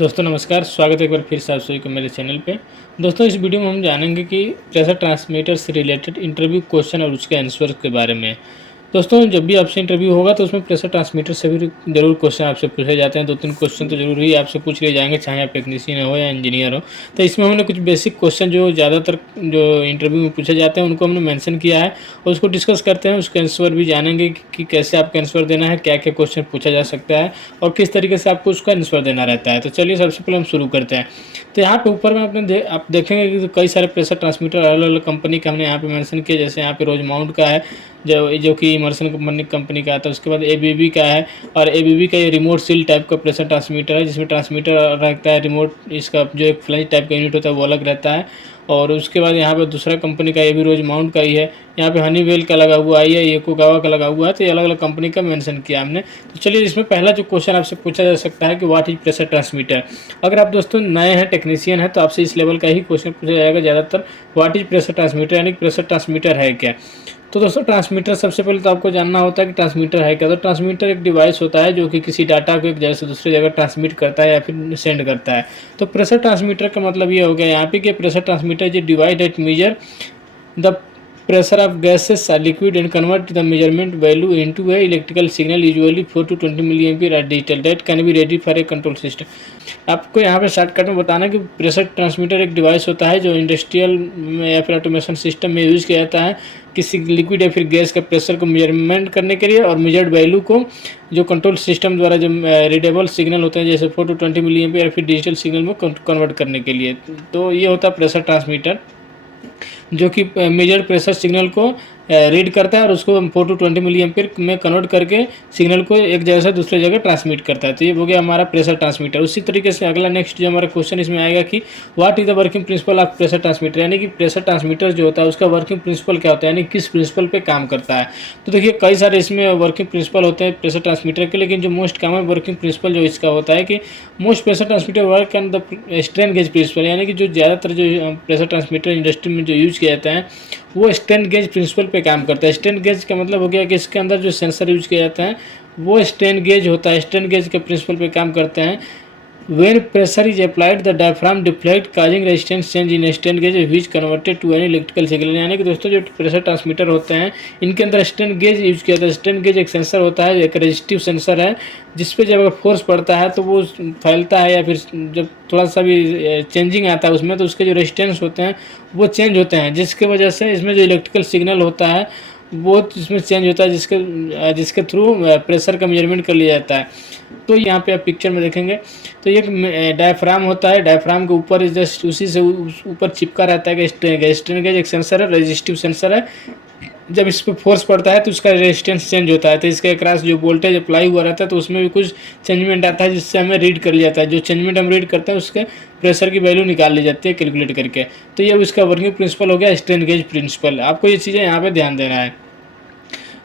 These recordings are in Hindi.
दोस्तों नमस्कार, स्वागत है एक बार फिर से आप सभी को मेरे चैनल पे। दोस्तों इस वीडियो में हम जानेंगे कि प्रेशर ट्रांसमीटर से रिलेटेड इंटरव्यू क्वेश्चन और उसके आंसर के बारे में। दोस्तों जब भी आपसे इंटरव्यू होगा तो उसमें प्रेशर ट्रांसमीटर से भी ज़रूर क्वेश्चन आपसे पूछे जाते हैं। 2-3 क्वेश्चन तो ज़रूर ही आपसे पूछ लिए जाएंगे, चाहे आप टेक्नीशियन हो या इंजीनियर हो। तो इसमें हमने कुछ बेसिक क्वेश्चन जो ज़्यादातर जो इंटरव्यू में पूछे जाते हैं उनको हमने मेंशन किया है और उसको डिस्कस करते हैं। उसके आंसर भी जानेंगे कि कैसे आपको आंसर देना है, क्या क्या क्वेश्चन पूछा जा सकता है और किस तरीके से आपको उसका आंसर देना रहता है। तो चलिए सबसे पहले हम शुरू करते हैं। तो यहाँ पे ऊपर में आप देखेंगे कि कई सारे प्रेशर ट्रांसमीटर अलग अलग कंपनी का हमने यहाँ पे मेंशन किया। जैसे यहाँ पे रोजमाउंट का है जो कि इमर्सन कंपनी का आता है। उसके बाद एबीबी का है और एबीबी का ये रिमोट सील टाइप का प्रेशर ट्रांसमीटर है, जिसमें ट्रांसमीटर रहता है रिमोट, इसका जो एक फ्लैश टाइप का यूनिट होता है वो अलग रहता है। और उसके बाद यहाँ पर दूसरा कंपनी का ये भी रोजमाउंट का ही है। यहाँ पे हनीवेल का लगा हुआ है, ये योकोगावा का लगा हुआ है। तो ये अलग अलग कंपनी का मेंशन किया हमने। तो चलिए इसमें पहला जो क्वेश्चन आपसे पूछा जा सकता है कि व्हाट इज प्रेशर ट्रांसमीटर। अगर आप दोस्तों नए हैं, टेक्नीशियन हैं, तो आपसे इस लेवल का ही क्वेश्चन पूछा जाएगा ज़्यादातर। व्हाट इज प्रेशर ट्रांसमीटर, यानी प्रेशर ट्रांसमीटर है क्या। तो दोस्तों ट्रांसमीटर सबसे पहले तो आपको जानना होता है कि ट्रांसमीटर है क्या। तो ट्रांसमीटर एक डिवाइस होता है जो कि किसी डाटा को एक जगह से दूसरी जगह ट्रांसमिट करता है या फिर सेंड करता है। तो प्रेशर ट्रांसमीटर का मतलब ये हो गया यहाँ पे कि प्रेशर ट्रांसमीटर जो device that measure the pressure of gases or liquid and convert the measurement value into a electrical signal, usually 4 to 20 milliampere at digital, that can be ready for a control system। आपको यहाँ पे शॉर्टकट में बताना कि प्रेशर ट्रांसमीटर एक डिवाइस होता है जो इंडस्ट्रियल में या फिर ऑटोमेशन सिस्टम में यूज़ किया जाता है किसी लिक्विड या फिर गैस का प्रेशर को मेजरमेंट करने के लिए और मेजर्ड वैल्यू को जो कंट्रोल सिस्टम द्वारा जो रीडेबल सिग्नल होते हैं जैसे 4 to 20 मिलीएम्पियर या फिर डिजिटल सिग्नल में कन्वर्ट करने के लिए। तो ये होता है प्रेशर ट्रांसमीटर जो कि मेजर्ड प्रेशर सिग्नल को रीड करता है और उसको 4 to 20 मिलीएम्पियर में कन्वर्ट करके सिग्नल को एक जगह से दूसरी जगह ट्रांसमिट करता है। तो ये हो गया हमारा प्रेशर ट्रांसमीटर। उसी तरीके से अगला नेक्स्ट जो हमारा क्वेश्चन इसमें आएगा कि what is the working principle of pressure transmitter, यानी कि प्रेशर ट्रांसमीटर जो होता है उसका वर्किंग प्रिंसिपल क्या होता है, यानी किस प्रिंसिपल पे काम करता है। तो देखिए कई सारे इसमें वर्किंग प्रिंसिपल होते हैं प्रेशर ट्रांसमीटर के, लेकिन जो मोस्ट कॉमन वर्किंग प्रिंसिपल जो इसका होता है कि most pressure transmitter work on the strain gauge principle, यानी कि जो ज़्यादातर जो प्रेशर ट्रांसमीटर इंडस्ट्री में जो यूज किया जाता है वो स्ट्रेन गेज प्रिंसिपल पे काम करता है। स्ट्रेन गेज का मतलब हो गया कि इसके अंदर जो सेंसर यूज किया जाता है वो स्ट्रेन गेज होता है, स्ट्रेन गेज के प्रिंसिपल पे काम करते हैं। When pressure is applied, the diaphragm deflect causing resistance change in strain gauge which converted to an electrical signal। यानी कि दोस्तों जो प्रेशर ट्रांसमीटर होते हैं इनके अंदर स्ट्रेन गेज यूज किया जाता है। स्ट्रेन गेज एक सेंसर होता है, एक रेजिस्टिव सेंसर है, जिसपे जब अगर फोर्स पड़ता है तो वो फैलता है या फिर जब थोड़ा सा भी चेंजिंग आता है उसमें तो उसके जो रेजिस्टेंस होते हैं वो चेंज होते हैं, जिसके वजह से इसमें जो इलेक्ट्रिकल सिग्नल होता है वो इसमें चेंज होता है, जिसके थ्रू प्रेशर का मेजरमेंट कर लिया जाता है। तो यहाँ पे आप पिक्चर में देखेंगे तो एक डायफ्राम होता है, डायफ्राम के ऊपर जस्ट उसी से ऊपर चिपका रहता है कि स्ट्रेन गेज एक सेंसर है, रेजिस्टिव सेंसर है। जब इस पर फोर्स पड़ता है तो उसका रेजिस्टेंस चेंज होता है, तो इसके अक्रॉस जो वोल्टेज अप्लाई हुआ रहता है तो उसमें भी कुछ चेंजमेंट आता है जिससे हमें रीड कर लिया जाता है। जो चेंजमेंट हम रीड करते हैं उसके प्रेशर की वैल्यू निकाल ली जाती है कैलकुलेट करके। तो ये उसका वर्किंग प्रिंसिपल हो गया स्ट्रेन गेज प्रिंसिपल। आपको ये चीज़ें यहाँ पे ध्यान देना है।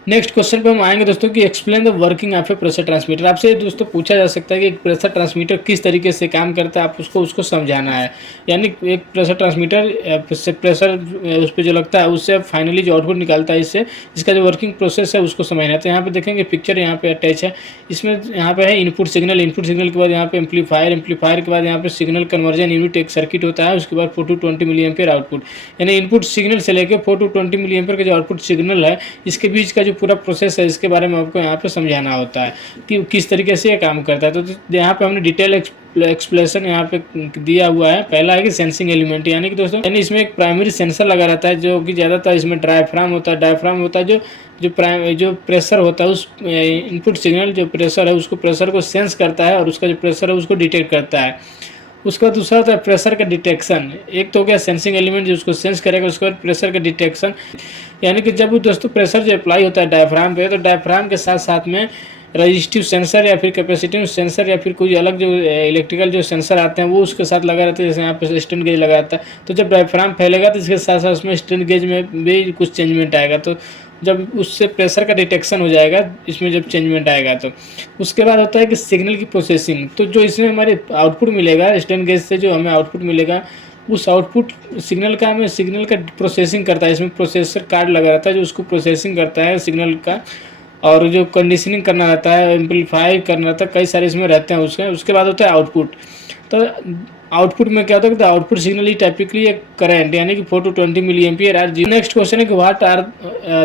नेक्स्ट क्वेश्चन पे हम आएंगे दोस्तों कि explain the working of A pressure transmitter. आपसे दोस्तों पूछा जा सकता है कि एक प्रेशर ट्रांसमीटर किस तरीके से काम करता है, आप उसको समझाना है। यानी एक प्रेशर ट्रांसमीटर से प्रेशर उस पर जो लगता है उससे फाइनली जो आउटपुट निकालता है इससे इसका जो वर्किंग प्रोसेस है उसको समझना है। तो यहाँ पे देखेंगे पिक्चर यहाँ पे अटैच है, इसमें यहाँ पे है इनपुट सिग्नल, इनपुट सिग्नल के बाद यहाँ पे एम्पलीफायर, एम्पलीफायर के बाद यहाँ पे सिग्नल कन्वर्जन यूनिट एक सर्किट होता है, उसके बाद 4 to 20 मिलीएम्पियर आउटपुट। यानी इनपुट सिग्नल से लेकर 4 to 20 मिलीएम्पियर का जो आउटपुट सिग्नल है इसके बीच का जो पूरा प्रोसेस है इसके बारे में आपको यहाँ पे समझाना होता है कि किस तरीके से ये काम करता है। तो यहाँ पे हमने डिटेल एक्सप्लेनेशन यहाँ पे दिया हुआ है। पहला है कि सेंसिंग एलिमेंट, यानी कि दोस्तों यानी इसमें एक प्राइमरी सेंसर लगा रहता है जो कि ज़्यादातर इसमें डायफ्राम होता है। डायफ्राम होता है जो प्रेशर होता है उस इनपुट सिग्नल जो प्रेशर है उसको प्रेशर को सेंस करता है और उसका जो प्रेशर है उसको डिटेक्ट करता है। उसका दूसरा होता है प्रेशर का डिटेक्शन। एक तो हो गया सेंसिंग एलिमेंट जो उसको सेंस करेगा, उसके बाद प्रेशर का डिटेक्शन, यानी कि जब दोस्तों प्रेशर जो अप्लाई होता है डायफ्राम पे तो डायफ्राम के साथ साथ में रजिस्टिव सेंसर या फिर कैपेसिटिव सेंसर या फिर कोई अलग जो इलेक्ट्रिकल जो सेंसर आते हैं वो उसके साथ लगा रहता है। जैसे यहाँ पे स्ट्रेन गेज लगा रहता है तो जब डायफ्राम फैलेगा तो इसके साथ साथ उसमें स्ट्रेन गेज में भी कुछ चेंजमेंट आएगा। तो जब उससे प्रेशर का डिटेक्शन हो जाएगा इसमें जब चेंजमेंट आएगा तो उसके बाद होता है कि सिग्नल की प्रोसेसिंग। तो जो इसमें हमारे आउटपुट मिलेगा स्ट्रेन गेज से जो हमें आउटपुट मिलेगा उस आउटपुट सिग्नल का हमें सिग्नल का प्रोसेसिंग करता है। इसमें प्रोसेसर कार्ड लगा रहता है जो उसको प्रोसेसिंग करता है सिग्नल का। और जो कंडीशनिंग करना रहता है, एम्पलीफाई करना रहता है, कई सारे इसमें रहते हैं उसके बाद होता है आउटपुट। तो आउटपुट में क्या होता है कि आउटपुट सिग्नल इज टाइपिकली एक करंट यानी कि 4 to 20 milli ampere are. Next question है कि what are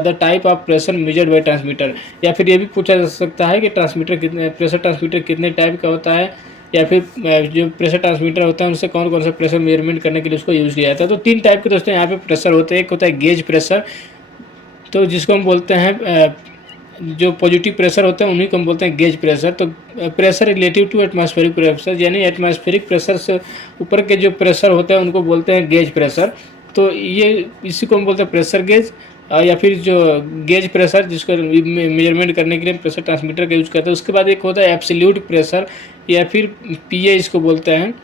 the type of pressure measured by transmitter, या फिर ये भी पूछा जा सकता है कि ट्रांसमीटर कितने प्रेशर ट्रांसमीटर कितने टाइप का होता है, या फिर जो प्रेशर ट्रांसमीटर होता है उनसे कौन कौन सा प्रेशर मेजरमेंट करने के लिए उसको यूज़ किया जाता है। तो 3 टाइप के दोस्तों यहाँ पे प्रेशर होते हैं। एक होता है गेज प्रेशर, तो जिसको हम बोलते हैं जो पॉजिटिव प्रेशर होते हैं उन्हीं को हम बोलते हैं गेज प्रेशर। तो pressure relative to atmospheric pressure, यानी एटमॉस्फेरिक प्रेशर से ऊपर के जो प्रेशर होते हैं उनको बोलते हैं गेज प्रेशर। तो ये इसी को हम बोलते हैं प्रेशर गेज, या फिर जो गेज प्रेशर जिसको मेजरमेंट करने के लिए प्रेशर ट्रांसमीटर का यूज़ करते हैं। उसके बाद एक होता है एब्सोल्यूट प्रेशर, या फिर पीए इसको बोलते हैं,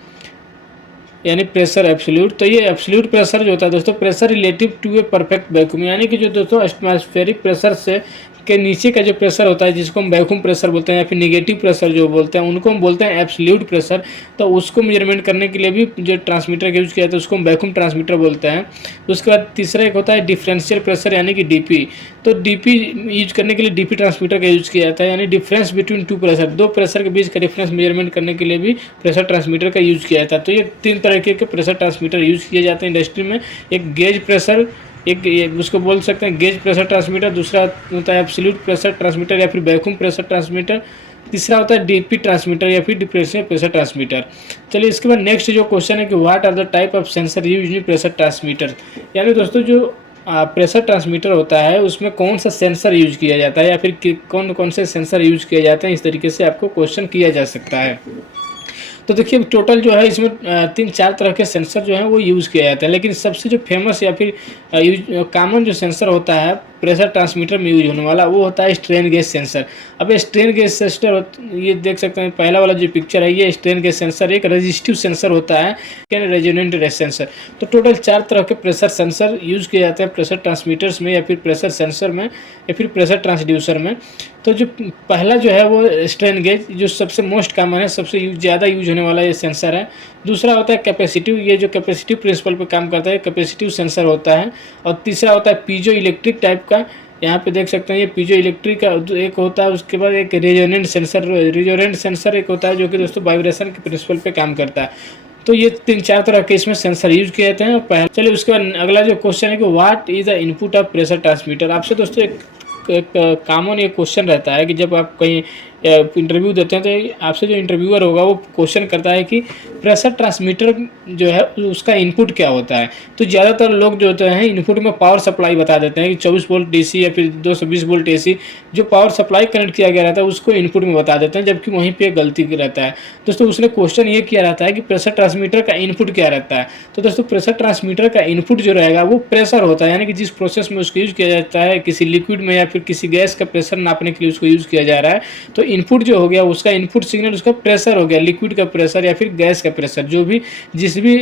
यानी प्रेशर एब्सोल्यूट। तो ये एब्सोल्यूट प्रेशर जो होता है दोस्तों, pressure relative to a perfect vacuum, यानी कि जो दोस्तों एटमॉस्फेरिक प्रेशर से के नीचे का जो प्रेशर होता है जिसको हम वैक्यूम प्रेशर बोलते हैं, या फिर नेगेटिव प्रेशर जो बोलते हैं उनको हम बोलते हैं एब्सोल्यूट प्रेशर। तो उसको मेजरमेंट करने के लिए भी जो ट्रांसमीटर का यूज़ किया जाता है उसको हम वैक्यूम ट्रांसमीटर बोलते हैं। उसके बाद तीसरा एक होता है डिफरेंशियल प्रेशर यानी कि डीपी। तो डीपी यूज करने के लिए डीपी ट्रांसमीटर का यूज़ किया जाता है, यानी डिफरेंस बिटवीन टू प्रेशर, दो प्रेशर के बीच का डिफरेंस मेजरमेंट करने के लिए भी प्रेशर ट्रांसमीटर का यूज़ किया जाता है। तो ये 3 तरीके के प्रेशर ट्रांसमीटर यूज़ किए जाते हैं इंडस्ट्री में। एक गेज प्रेशर, एक उसको बोल सकते हैं गेज प्रेशर ट्रांसमीटर, दूसरा होता है एब्सोल्यूट प्रेशर ट्रांसमीटर या फिर वैक्यूम प्रेशर ट्रांसमीटर, तीसरा होता है डीपी ट्रांसमीटर या फिर डिफरेंशियल प्रेशर ट्रांसमीटर। चलिए इसके बाद नेक्स्ट जो क्वेश्चन है कि what are the type of sensor use in pressure transmitter, यानी दोस्तों जो प्रेशर ट्रांसमीटर होता है उसमें कौन सा सेंसर यूज किया जाता है, या फिर कौन कौन से सेंसर यूज किए जाते हैं, इस तरीके से आपको क्वेश्चन किया जा सकता है। तो देखिए टोटल जो है इसमें 3-4 तरह के सेंसर जो हैं वो यूज़ किया जाता है, लेकिन सबसे जो फेमस या फिर कॉमन जो सेंसर होता है प्रेशर ट्रांसमीटर में यूज होने वाला वो होता है स्ट्रेन गेज सेंसर। अब स्ट्रेन गेज सेंसर ये देख सकते हैं पहला वाला जो पिक्चर है, ये स्ट्रेन गेज सेंसर एक रेजिस्टिव सेंसर होता है, रेजोनेंट सेंसर। तो टोटल 4 तरह के प्रेशर सेंसर यूज किए जाते हैं प्रेशर ट्रांसमीटर्स में, या फिर प्रेशर सेंसर में, या फिर प्रेशर ट्रांसड्यूसर में। तो जो पहला जो है वो स्ट्रेन गेज जो सबसे मोस्ट कॉमन है, सबसे ज़्यादा यूज होने वाला ये सेंसर है। दूसरा होता है कैपेसिटिव, ये जो कैपेसिटिव प्रिंसिपल पे काम करता है कैपेसिटिव सेंसर होता है। और तीसरा होता है पीजो इलेक्ट्रिक टाइप का, यहाँ पे देख सकते हैं ये पीजो इलेक्ट्रिक का एक होता है। उसके बाद एक रेजोनेंट सेंसर एक होता है जो कि दोस्तों वाइब्रेशन के प्रिंसिपल पे काम करता है। तो ये 3-4 तरह के इसमें सेंसर यूज किए जाते हैं। पहले चलिए उसके बाद अगला जो क्वेश्चन है कि what is the input of pressure transmitter. आपसे दोस्तों एक कॉमन ये क्वेश्चन रहता है कि जब आप कहीं इंटरव्यू देते हैं तो आपसे जो इंटरव्यूअर होगा वो क्वेश्चन करता है कि प्रेशर ट्रांसमीटर जो है उसका इनपुट क्या होता है। तो ज़्यादातर लोग जो होते हैं इनपुट में पावर सप्लाई बता देते हैं कि 24 वोल्ट डीसी या फिर 220 वोल्ट एसी जो पावर सप्लाई कनेक्ट किया गया रहता है उसको इनपुट में बता देते हैं, जबकि वहीं पर गलती रहता है। दोस्तों उसने क्वेश्चन ये किया रहता है कि प्रेशर ट्रांसमीटर का इनपुट क्या रहता है। तो दोस्तों प्रेशर ट्रांसमीटर का इनपुट जो रहेगा वो प्रेशर होता है, यानी कि जिस प्रोसेस में उसको यूज़ किया जाता है किसी लिक्विड में या फिर किसी गैस का प्रेशर नापने के लिए उसको यूज़ किया जा रहा है। तो इनपुट जो हो गया उसका इनपुट सिग्नल उसका प्रेशर हो गया, लिक्विड का प्रेशर या फिर गैस का प्रेशर, जो भी जिस भी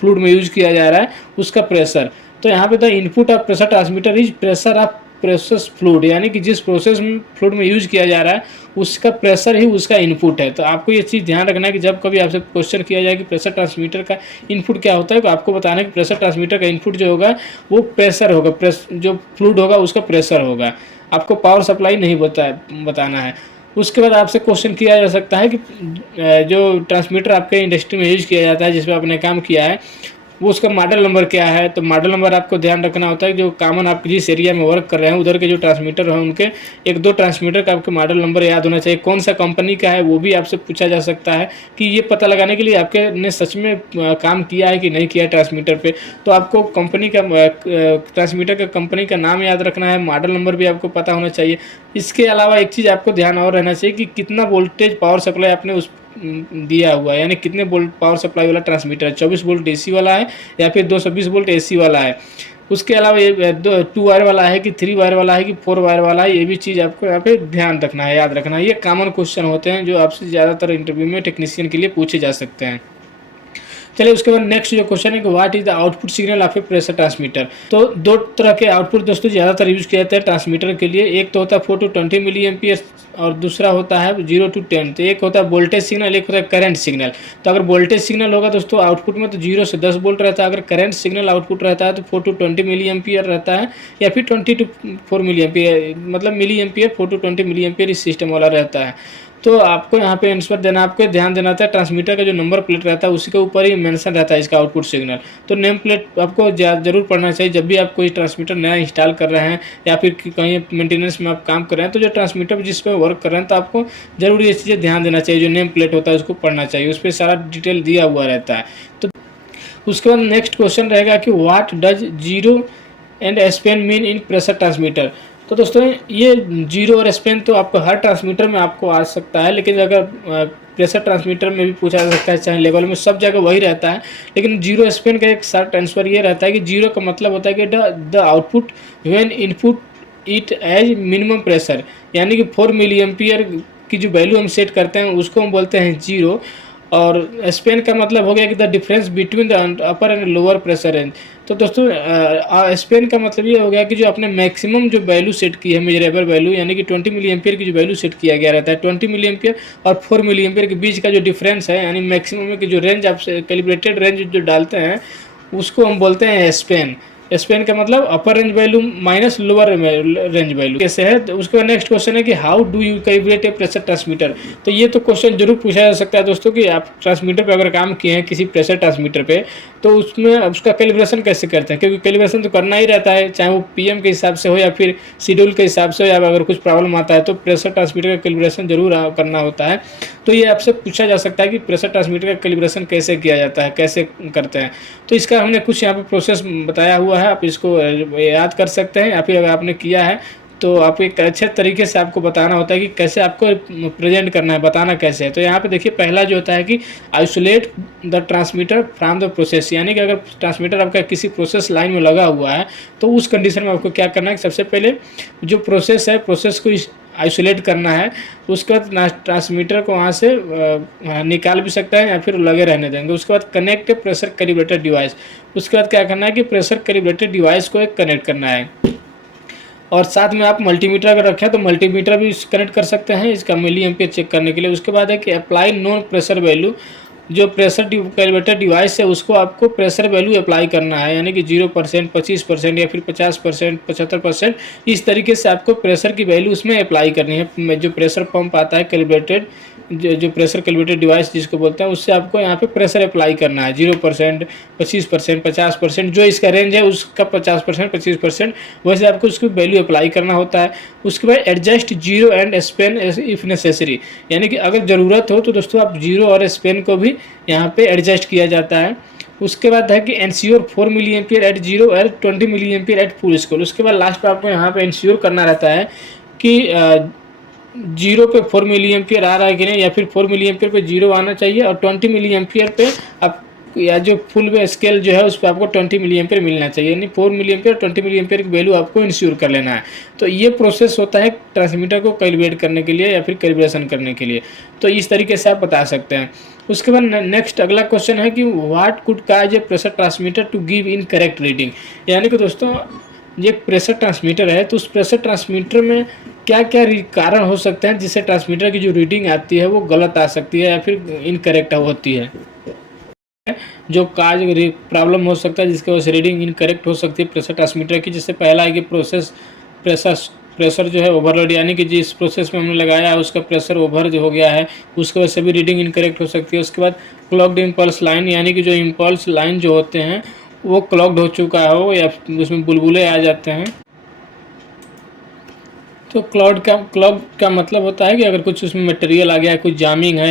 फ्लूइड में यूज किया जा रहा है उसका प्रेशर। तो यहाँ पे the input of pressure transmitter is pressure of process fluid, यानी कि जिस प्रोसेस में फ्लूइड में यूज किया जा रहा है उसका प्रेशर ही उसका इनपुट है। तो आपको ये चीज़ ध्यान रखना है कि जब कभी आपसे क्वेश्चन किया जाए कि प्रेशर ट्रांसमीटर का इनपुट क्या होता है तो आपको बताना है कि प्रेशर ट्रांसमीटर का इनपुट जो होगा वो प्रेशर होगा, जो फ्लूइड होगा उसका प्रेशर होगा, आपको पावर सप्लाई नहीं बताना है। उसके बाद आपसे क्वेश्चन किया जा सकता है कि जो ट्रांसमीटर आपके इंडस्ट्री में यूज किया जाता है जिस पर आपने काम किया है वो उसका मॉडल नंबर क्या है। तो मॉडल नंबर आपको ध्यान रखना होता है जो कॉमन आप जिस एरिया में वर्क कर रहे हैं उधर के जो ट्रांसमीटर हैं उनके 1-2 ट्रांसमीटर का आपको मॉडल नंबर याद होना चाहिए। कौन सा कंपनी का है वो भी आपसे पूछा जा सकता है कि ये पता लगाने के लिए आपके ने सच में काम किया है कि नहीं किया ट्रांसमीटर पे। तो आपको कंपनी का ट्रांसमीटर का कंपनी का नाम याद रखना है, मॉडल नंबर भी आपको पता होना चाहिए। इसके अलावा एक चीज़ आपको ध्यान और रहना चाहिए कि कितना वोल्टेज पावर सप्लाई आपने उस दिया हुआ है, यानी कितने वोल्ट पावर सप्लाई वाला ट्रांसमीटर है, 24 वोल्ट डीसी वाला है या फिर 220 वोल्ट एसी वाला है। उसके अलावा ये 2 वायर वाला है कि 3 वायर वाला है कि 4 वायर वाला है, ये भी चीज़ आपको यहाँ पे ध्यान रखना है, याद रखना है। ये कॉमन क्वेश्चन होते हैं जो आपसे ज़्यादातर इंटरव्यू में टेक्नीशियन के लिए पूछे जा सकते हैं। चलिए उसके बाद नेक्स्ट जो क्वेश्चन है कि what is the output signal of A pressure transmitter. तो दो तरह के आउटपुट दोस्तों ज़्यादातर यूज किए जाते हैं ट्रांसमीटर के लिए। एक तो होता है 4 to 20 मिली एम्पियर और दूसरा होता है 0 to 10। तो एक होता है वोल्टेज सिग्नल, एक होता है करंट सिग्नल। तो अगर वोल्टेज सिग्नल होगा दोस्तों आउटपुट में तो 0 से 10 वोल्ट रहता है। अगर करंट सिग्नल आउटपुट रहता है तो 4 to 20 मिली एम्पियर रहता है, या फिर 20 to 4 मिली एम्पियर, मतलब milli ampere 4 to 20 milli ampere इस सिस्टम वाला रहता है। तो आपको यहाँ पे आंसर देना, आपको ध्यान देना था ट्रांसमीटर का जो नंबर प्लेट रहता है उसी के ऊपर ही मेंशन रहता है इसका आउटपुट सिग्नल। तो नेम प्लेट आपको जरूर पढ़ना चाहिए जब भी आप कोई ट्रांसमीटर नया इंस्टॉल कर रहे हैं या फिर कहीं मेंटेनेंस में आप काम कर रहे हैं। तो जो ट्रांसमीटर जिस पर वर्क कर रहे हैं तो आपको जरूर ये चीज़ें ध्यान देना चाहिए, जो नेम प्लेट होता है उसको पढ़ना चाहिए, उस पर सारा डिटेल दिया हुआ रहता है। तो उसके बाद नेक्स्ट क्वेश्चन रहेगा कि what does zero and Spain mean in pressure transmitter. तो दोस्तों ये जीरो और स्पेन तो आपको हर ट्रांसमीटर में आपको आ सकता है, लेकिन अगर प्रेशर ट्रांसमीटर में भी पूछा जा सकता है, चाहे लेवल में, सब जगह वही रहता है। लेकिन जीरो स्पेन का एक शॉर्ट आंसर ये रहता है कि जीरो का मतलब होता है कि the output when input it as minimum pressure, यानी कि 4 मिली एम्पियर की जो वैल्यू हम सेट करते हैं उसको हम बोलते हैं जीरो। और स्पेन का मतलब हो गया कि the difference between the upper and lower pressure range. तो दोस्तों स्पेन का मतलब ये हो गया कि जो आपने मैक्सिमम जो वैल्यू सेट की है, मेजरेबल वैल्यू, यानी कि 20 मिली एम्पियर की जो वैल्यू सेट किया गया रहता है, 20 मिली एम्पियर और 4 मिली एम्पियर के बीच का जो डिफरेंस है, यानी मैक्सिमम की जो रेंज आप कैलिब्रेटेड रेंज जो डालते हैं उसको हम बोलते हैं स्पेन। स्पेन का मतलब अपर range value minus lower range value कैसे है। तो उसके बाद नेक्स्ट क्वेश्चन है कि how do you calibrate A pressure transmitter. तो ये तो क्वेश्चन जरूर पूछा जा सकता है दोस्तों कि आप ट्रांसमीटर पे अगर काम किए हैं किसी प्रेशर ट्रांसमीटर पे, तो उसमें उसका कैलिब्रेशन कैसे करते हैं, क्योंकि कैलिब्रेशन तो करना ही रहता है, चाहे वो पीएम के हिसाब से हो या फिर शेड्यूल के हिसाब से हो, या अगर कुछ प्रॉब्लम आता है तो प्रेशर ट्रांसमीटर का कैलिब्रेशन जरूर करना होता है। तो ये आपसे पूछा जा सकता है कि प्रेशर ट्रांसमीटर का कैलिब्रेशन कैसे किया जाता है, कैसे करते हैं। तो इसका हमने कुछ यहाँ पे प्रोसेस बताया हुआ है, आप इसको याद कर सकते हैं, या फिर अगर आपने किया है तो आप एक अच्छे तरीके से आपको बताना होता है कि कैसे आपको प्रेजेंट करना है, बताना कैसे है। तो यहाँ पे देखिए पहला जो होता है कि isolate the transmitter from the process, यानी कि अगर ट्रांसमीटर आपका किसी प्रोसेस लाइन में लगा हुआ है तो उस कंडीशन में आपको क्या करना है कि सबसे पहले जो प्रोसेस है प्रोसेस को आइसोलेट करना है। उसके बाद ट्रांसमीटर को वहाँ से निकाल भी सकता है या फिर लगे रहने देंगे। उसके बाद कनेक्ट प्रेशर कैलिब्रेटेड डिवाइस। उसके बाद क्या करना है कि प्रेशर कैलिब्रेटेड डिवाइस को एक कनेक्ट करना है, और साथ में आप मल्टीमीटर अगर रखें तो मल्टीमीटर भी कनेक्ट कर सकते हैं इसका मिली एम्पियर चेक करने के लिए। उसके बाद है कि अप्लाई नॉन प्रेशर वैल्यू, जो प्रेशर कैलिब्रेटेड डिवाइस है उसको आपको प्रेशर वैल्यू अप्लाई करना है, यानी कि 0%, 25% या फिर 50%, 75%, इस तरीके से आपको प्रेशर की वैल्यू उसमें अप्लाई करनी है। जो प्रेशर पंप आता है कैलिब्रेटेड, जो प्रेशर कैलिब्रेटेड डिवाइस जिसको बोलते हैं, उससे आपको यहाँ पे प्रेशर अप्लाई करना है 0%, 25%, 50%, जो इसका रेंज है उसका 50%, 25%, वैसे आपको उसकी वैल्यू अप्लाई करना होता है। उसके बाद adjust zero and Spain if necessary, यानी कि अगर ज़रूरत हो तो दोस्तों आप जीरो और स्पेन को भी यहाँ पे एडजस्ट किया जाता है। उसके बाद है कि ensure 4 milli ampere at zero और 20 milli ampere at full scale. उसके बाद लास्ट पे आपको यहाँ पे एंश्योर करना रहता है कि जीरो पे 4 मिली एम्पियर आ रहा है कि नहीं, या फिर 4 मिली एम्पियर पे जीरो आना चाहिए, और 20 मिली एम्पियर पे आप या जो फुल स्केल जो है उस पर आपको 20 मिली एम्पियर मिलना चाहिए, यानी 4 मिली एम्पियर 20 मिली एम्पियर की वैल्यू आपको इंश्योर कर लेना है। तो ये प्रोसेस होता है ट्रांसमीटर को कैलिब्रेट करने के लिए या फिर कैलिब्रेशन करने के लिए। तो इस तरीके से आप बता सकते हैं। उसके बाद नेक्स्ट अगला क्वेश्चन है कि what could cause a pressure transmitter to give incorrect reading, यानी कि दोस्तों ये प्रेशर ट्रांसमीटर है तो उस प्रेशर ट्रांसमीटर में क्या क्या कारण हो सकते हैं जिससे ट्रांसमीटर की जो रीडिंग आती है वो गलत आ सकती है या फिर इनकरेक्ट होती है। जो काज प्रॉब्लम हो सकता है जिसकी वजह से रीडिंग इनकरेक्ट हो सकती है प्रेशर ट्रांसमीटर की। जैसे पहला है कि प्रेशर जो है ओवरलोड, यानी कि जिस प्रोसेस में हमने लगाया है उसका प्रेशर ओवर जो हो गया है उसकी वजह से भी रीडिंग इनकरेक्ट हो सकती है। उसके बाद क्लॉक्ड इम्पल्स लाइन, यानी कि जो इम्पल्स लाइन जो होते हैं वो क्लॉक्ड हो चुका हो या उसमें बुलबुले आ जाते हैं। तो क्लॉग का मतलब होता है कि अगर कुछ उसमें मटेरियल आ गया है, कुछ जामिंग है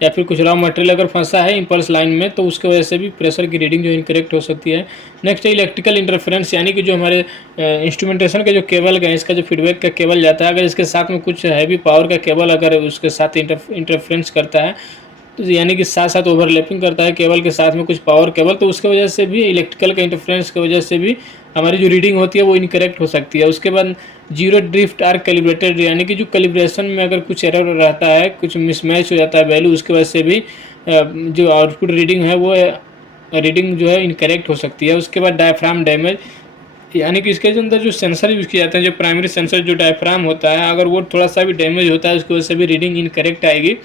या फिर कुछ रॉ मटेरियल अगर फंसा है इम्पल्स लाइन में, तो उसकी वजह से भी प्रेशर की रीडिंग जो इनकरेक्ट हो सकती है। नेक्स्ट है इलेक्ट्रिकल इंटरफेरेंस, यानी कि जो हमारे इंस्ट्रूमेंटेशन के जो केबल है, इसका जो फीडबैक का केबल जाता है, अगर इसके साथ में कुछ हैवी पावर का केबल अगर उसके साथ इंटरफेरेंस करता है, तो यानी कि साथ ओवरलैपिंग करता है केबल के साथ में कुछ पावर केबल, तो उसकी वजह से भी इलेक्ट्रिकल का इंटरफेरेंस की वजह से भी हमारी जो रीडिंग होती है वो इनकरेक्ट हो सकती है। उसके बाद जीरो ड्रिफ्ट आर कैलिब्रेटेड, यानी कि जो कैलिब्रेशन में अगर कुछ एरर रहता है, कुछ मिसमैच हो जाता है वैल्यू, उसकी वजह से भी जो आउटपुट रीडिंग है वो रीडिंग जो है इनकरेक्ट हो सकती है। उसके बाद डायफ्राम डैमेज, यानी कि इसके अंदर जो सेंसर यूज़ किए जाते हैं, जो प्राइमरी सेंसर जो डायफ्राम होता है, अगर वो थोड़ा सा भी डैमेज होता है उसकी वजह से भी रीडिंग इनकरेक्ट आएगी।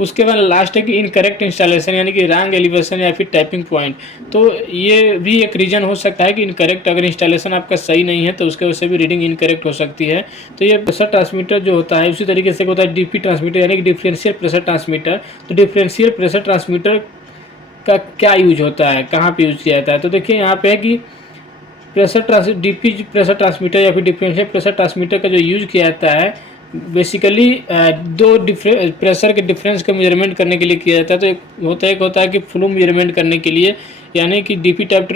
उसके बाद लास्ट है कि इनकरेक्ट इंस्टॉलेशन, यानी कि रॉन्ग एलिवेशन या फिर टैपिंग पॉइंट। तो ये भी एक रीज़न हो सकता है कि इनकरेक्ट, अगर इंस्टॉलेशन आपका सही नहीं है तो उसके वजह से भी रीडिंग इनकरेक्ट हो सकती है। तो ये प्रेशर ट्रांसमीटर जो होता है उसी तरीके से होता है डीपी ट्रांसमीटर, यानी कि डिफरेंशियल प्रेशर ट्रांसमीटर। तो डिफरेंशियल प्रेशर ट्रांसमीटर का क्या यूज होता है, कहाँ पे यूज किया जाता है? तो देखिए यहाँ पे है कि डीपी प्रेशर ट्रांसमीटर या फिर डिफरेंशियल प्रेशर ट्रांसमीटर का जो यूज़ किया जाता है बेसिकली दो प्रेशर के डिफरेंस का मेजरमेंट करने के लिए किया जाता है। तो एक होता है कि फ्लो मेजरमेंट करने के लिए, यानी कि डीपी टैप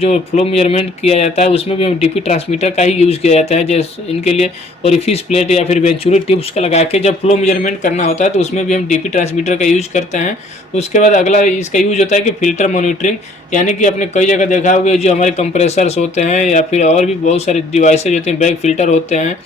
जो फ्लो मेजरमेंट किया जाता है उसमें भी हम डीपी ट्रांसमीटर का ही यूज़ किया जाता है। जैसे इनके लिए ओरिफिस प्लेट या फिर वेंचुरी टिप्स का लगा के जब फ्लो मेजरमेंट करना होता है तो उसमें भी हम डीपी ट्रांसमीटर का यूज करते हैं। उसके बाद अगला इसका यूज होता है कि फिल्टर मॉनिटरिंग, यानी कि आपने कई जगह देखा होगा जो हमारे कंप्रेसर्स होते हैं या फिर और भी बहुत सारे डिवाइसेज होते हैं, बैक फिल्टर होते हैं,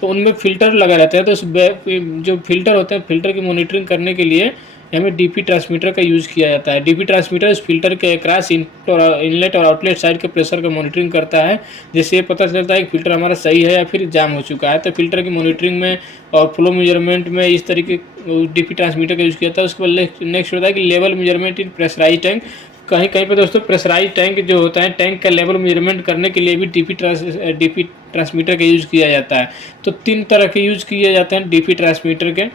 तो उनमें फ़िल्टर लगा रहता है। तो उस जो फ़िल्टर होते हैं, फ़िल्टर की मॉनिटरिंग करने के लिए हमें डीपी ट्रांसमीटर का यूज़ किया जाता है। डीपी ट्रांसमीटर इस फिल्टर के अक्रॉस इनलेट और आउटलेट साइड के प्रेशर का मॉनिटरिंग करता है, जिससे ये पता चलता है कि फ़िल्टर हमारा सही है या फिर जाम हो चुका है। तो फ़िल्टर की मॉनिटरिंग में और फ्लो मेजरमेंट में इस तरीके डीपी ट्रांसमीटर का यूज़ किया जाता है। उसके बाद नेक्स्ट होता है कि level measurement in pressurize tank. कहीं कहीं पे दोस्तों प्रेशराइज टैंक जो होता है, टैंक का लेवल मेजरमेंट करने के लिए भी डीपी ट्रांसमीटर का यूज़ किया जाता है। तो 3 तरह के यूज़ किए जाते हैं डीपी ट्रांसमीटर के।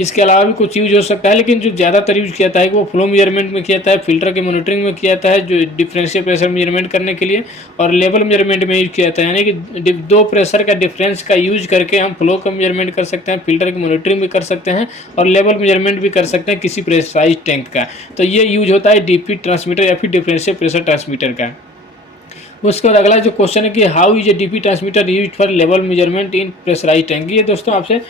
इसके अलावा भी कुछ यूज हो सकता है, लेकिन जो ज़्यादातर यूज किया जाता है वो फ्लो मेजरमेंट में किया जाता है, फिल्टर के मॉनिटरिंग में किया जाता है जो डिफरेंशियल प्रेशर मेजरमेंट करने के लिए, और लेवल मेजरमेंट में यूज किया जाता है, यानी कि दो प्रेशर का डिफरेंस का यूज करके हम फ्लो का मेजरमेंट कर सकते हैं, फिल्टर की मॉनिटरिंग भी कर सकते हैं और लेवल मेजरमेंट भी कर सकते हैं किसी प्रेशराइज टैंक का। तो ये यूज होता है डीपी ट्रांसमीटर या फिर डिफरेंशियल प्रेशर ट्रांसमीटर का। उसके बाद अगला जो क्वेश्चन है कि how is a DP transmitter use for level measurement in pressurize tank. ये दोस्तों आपसे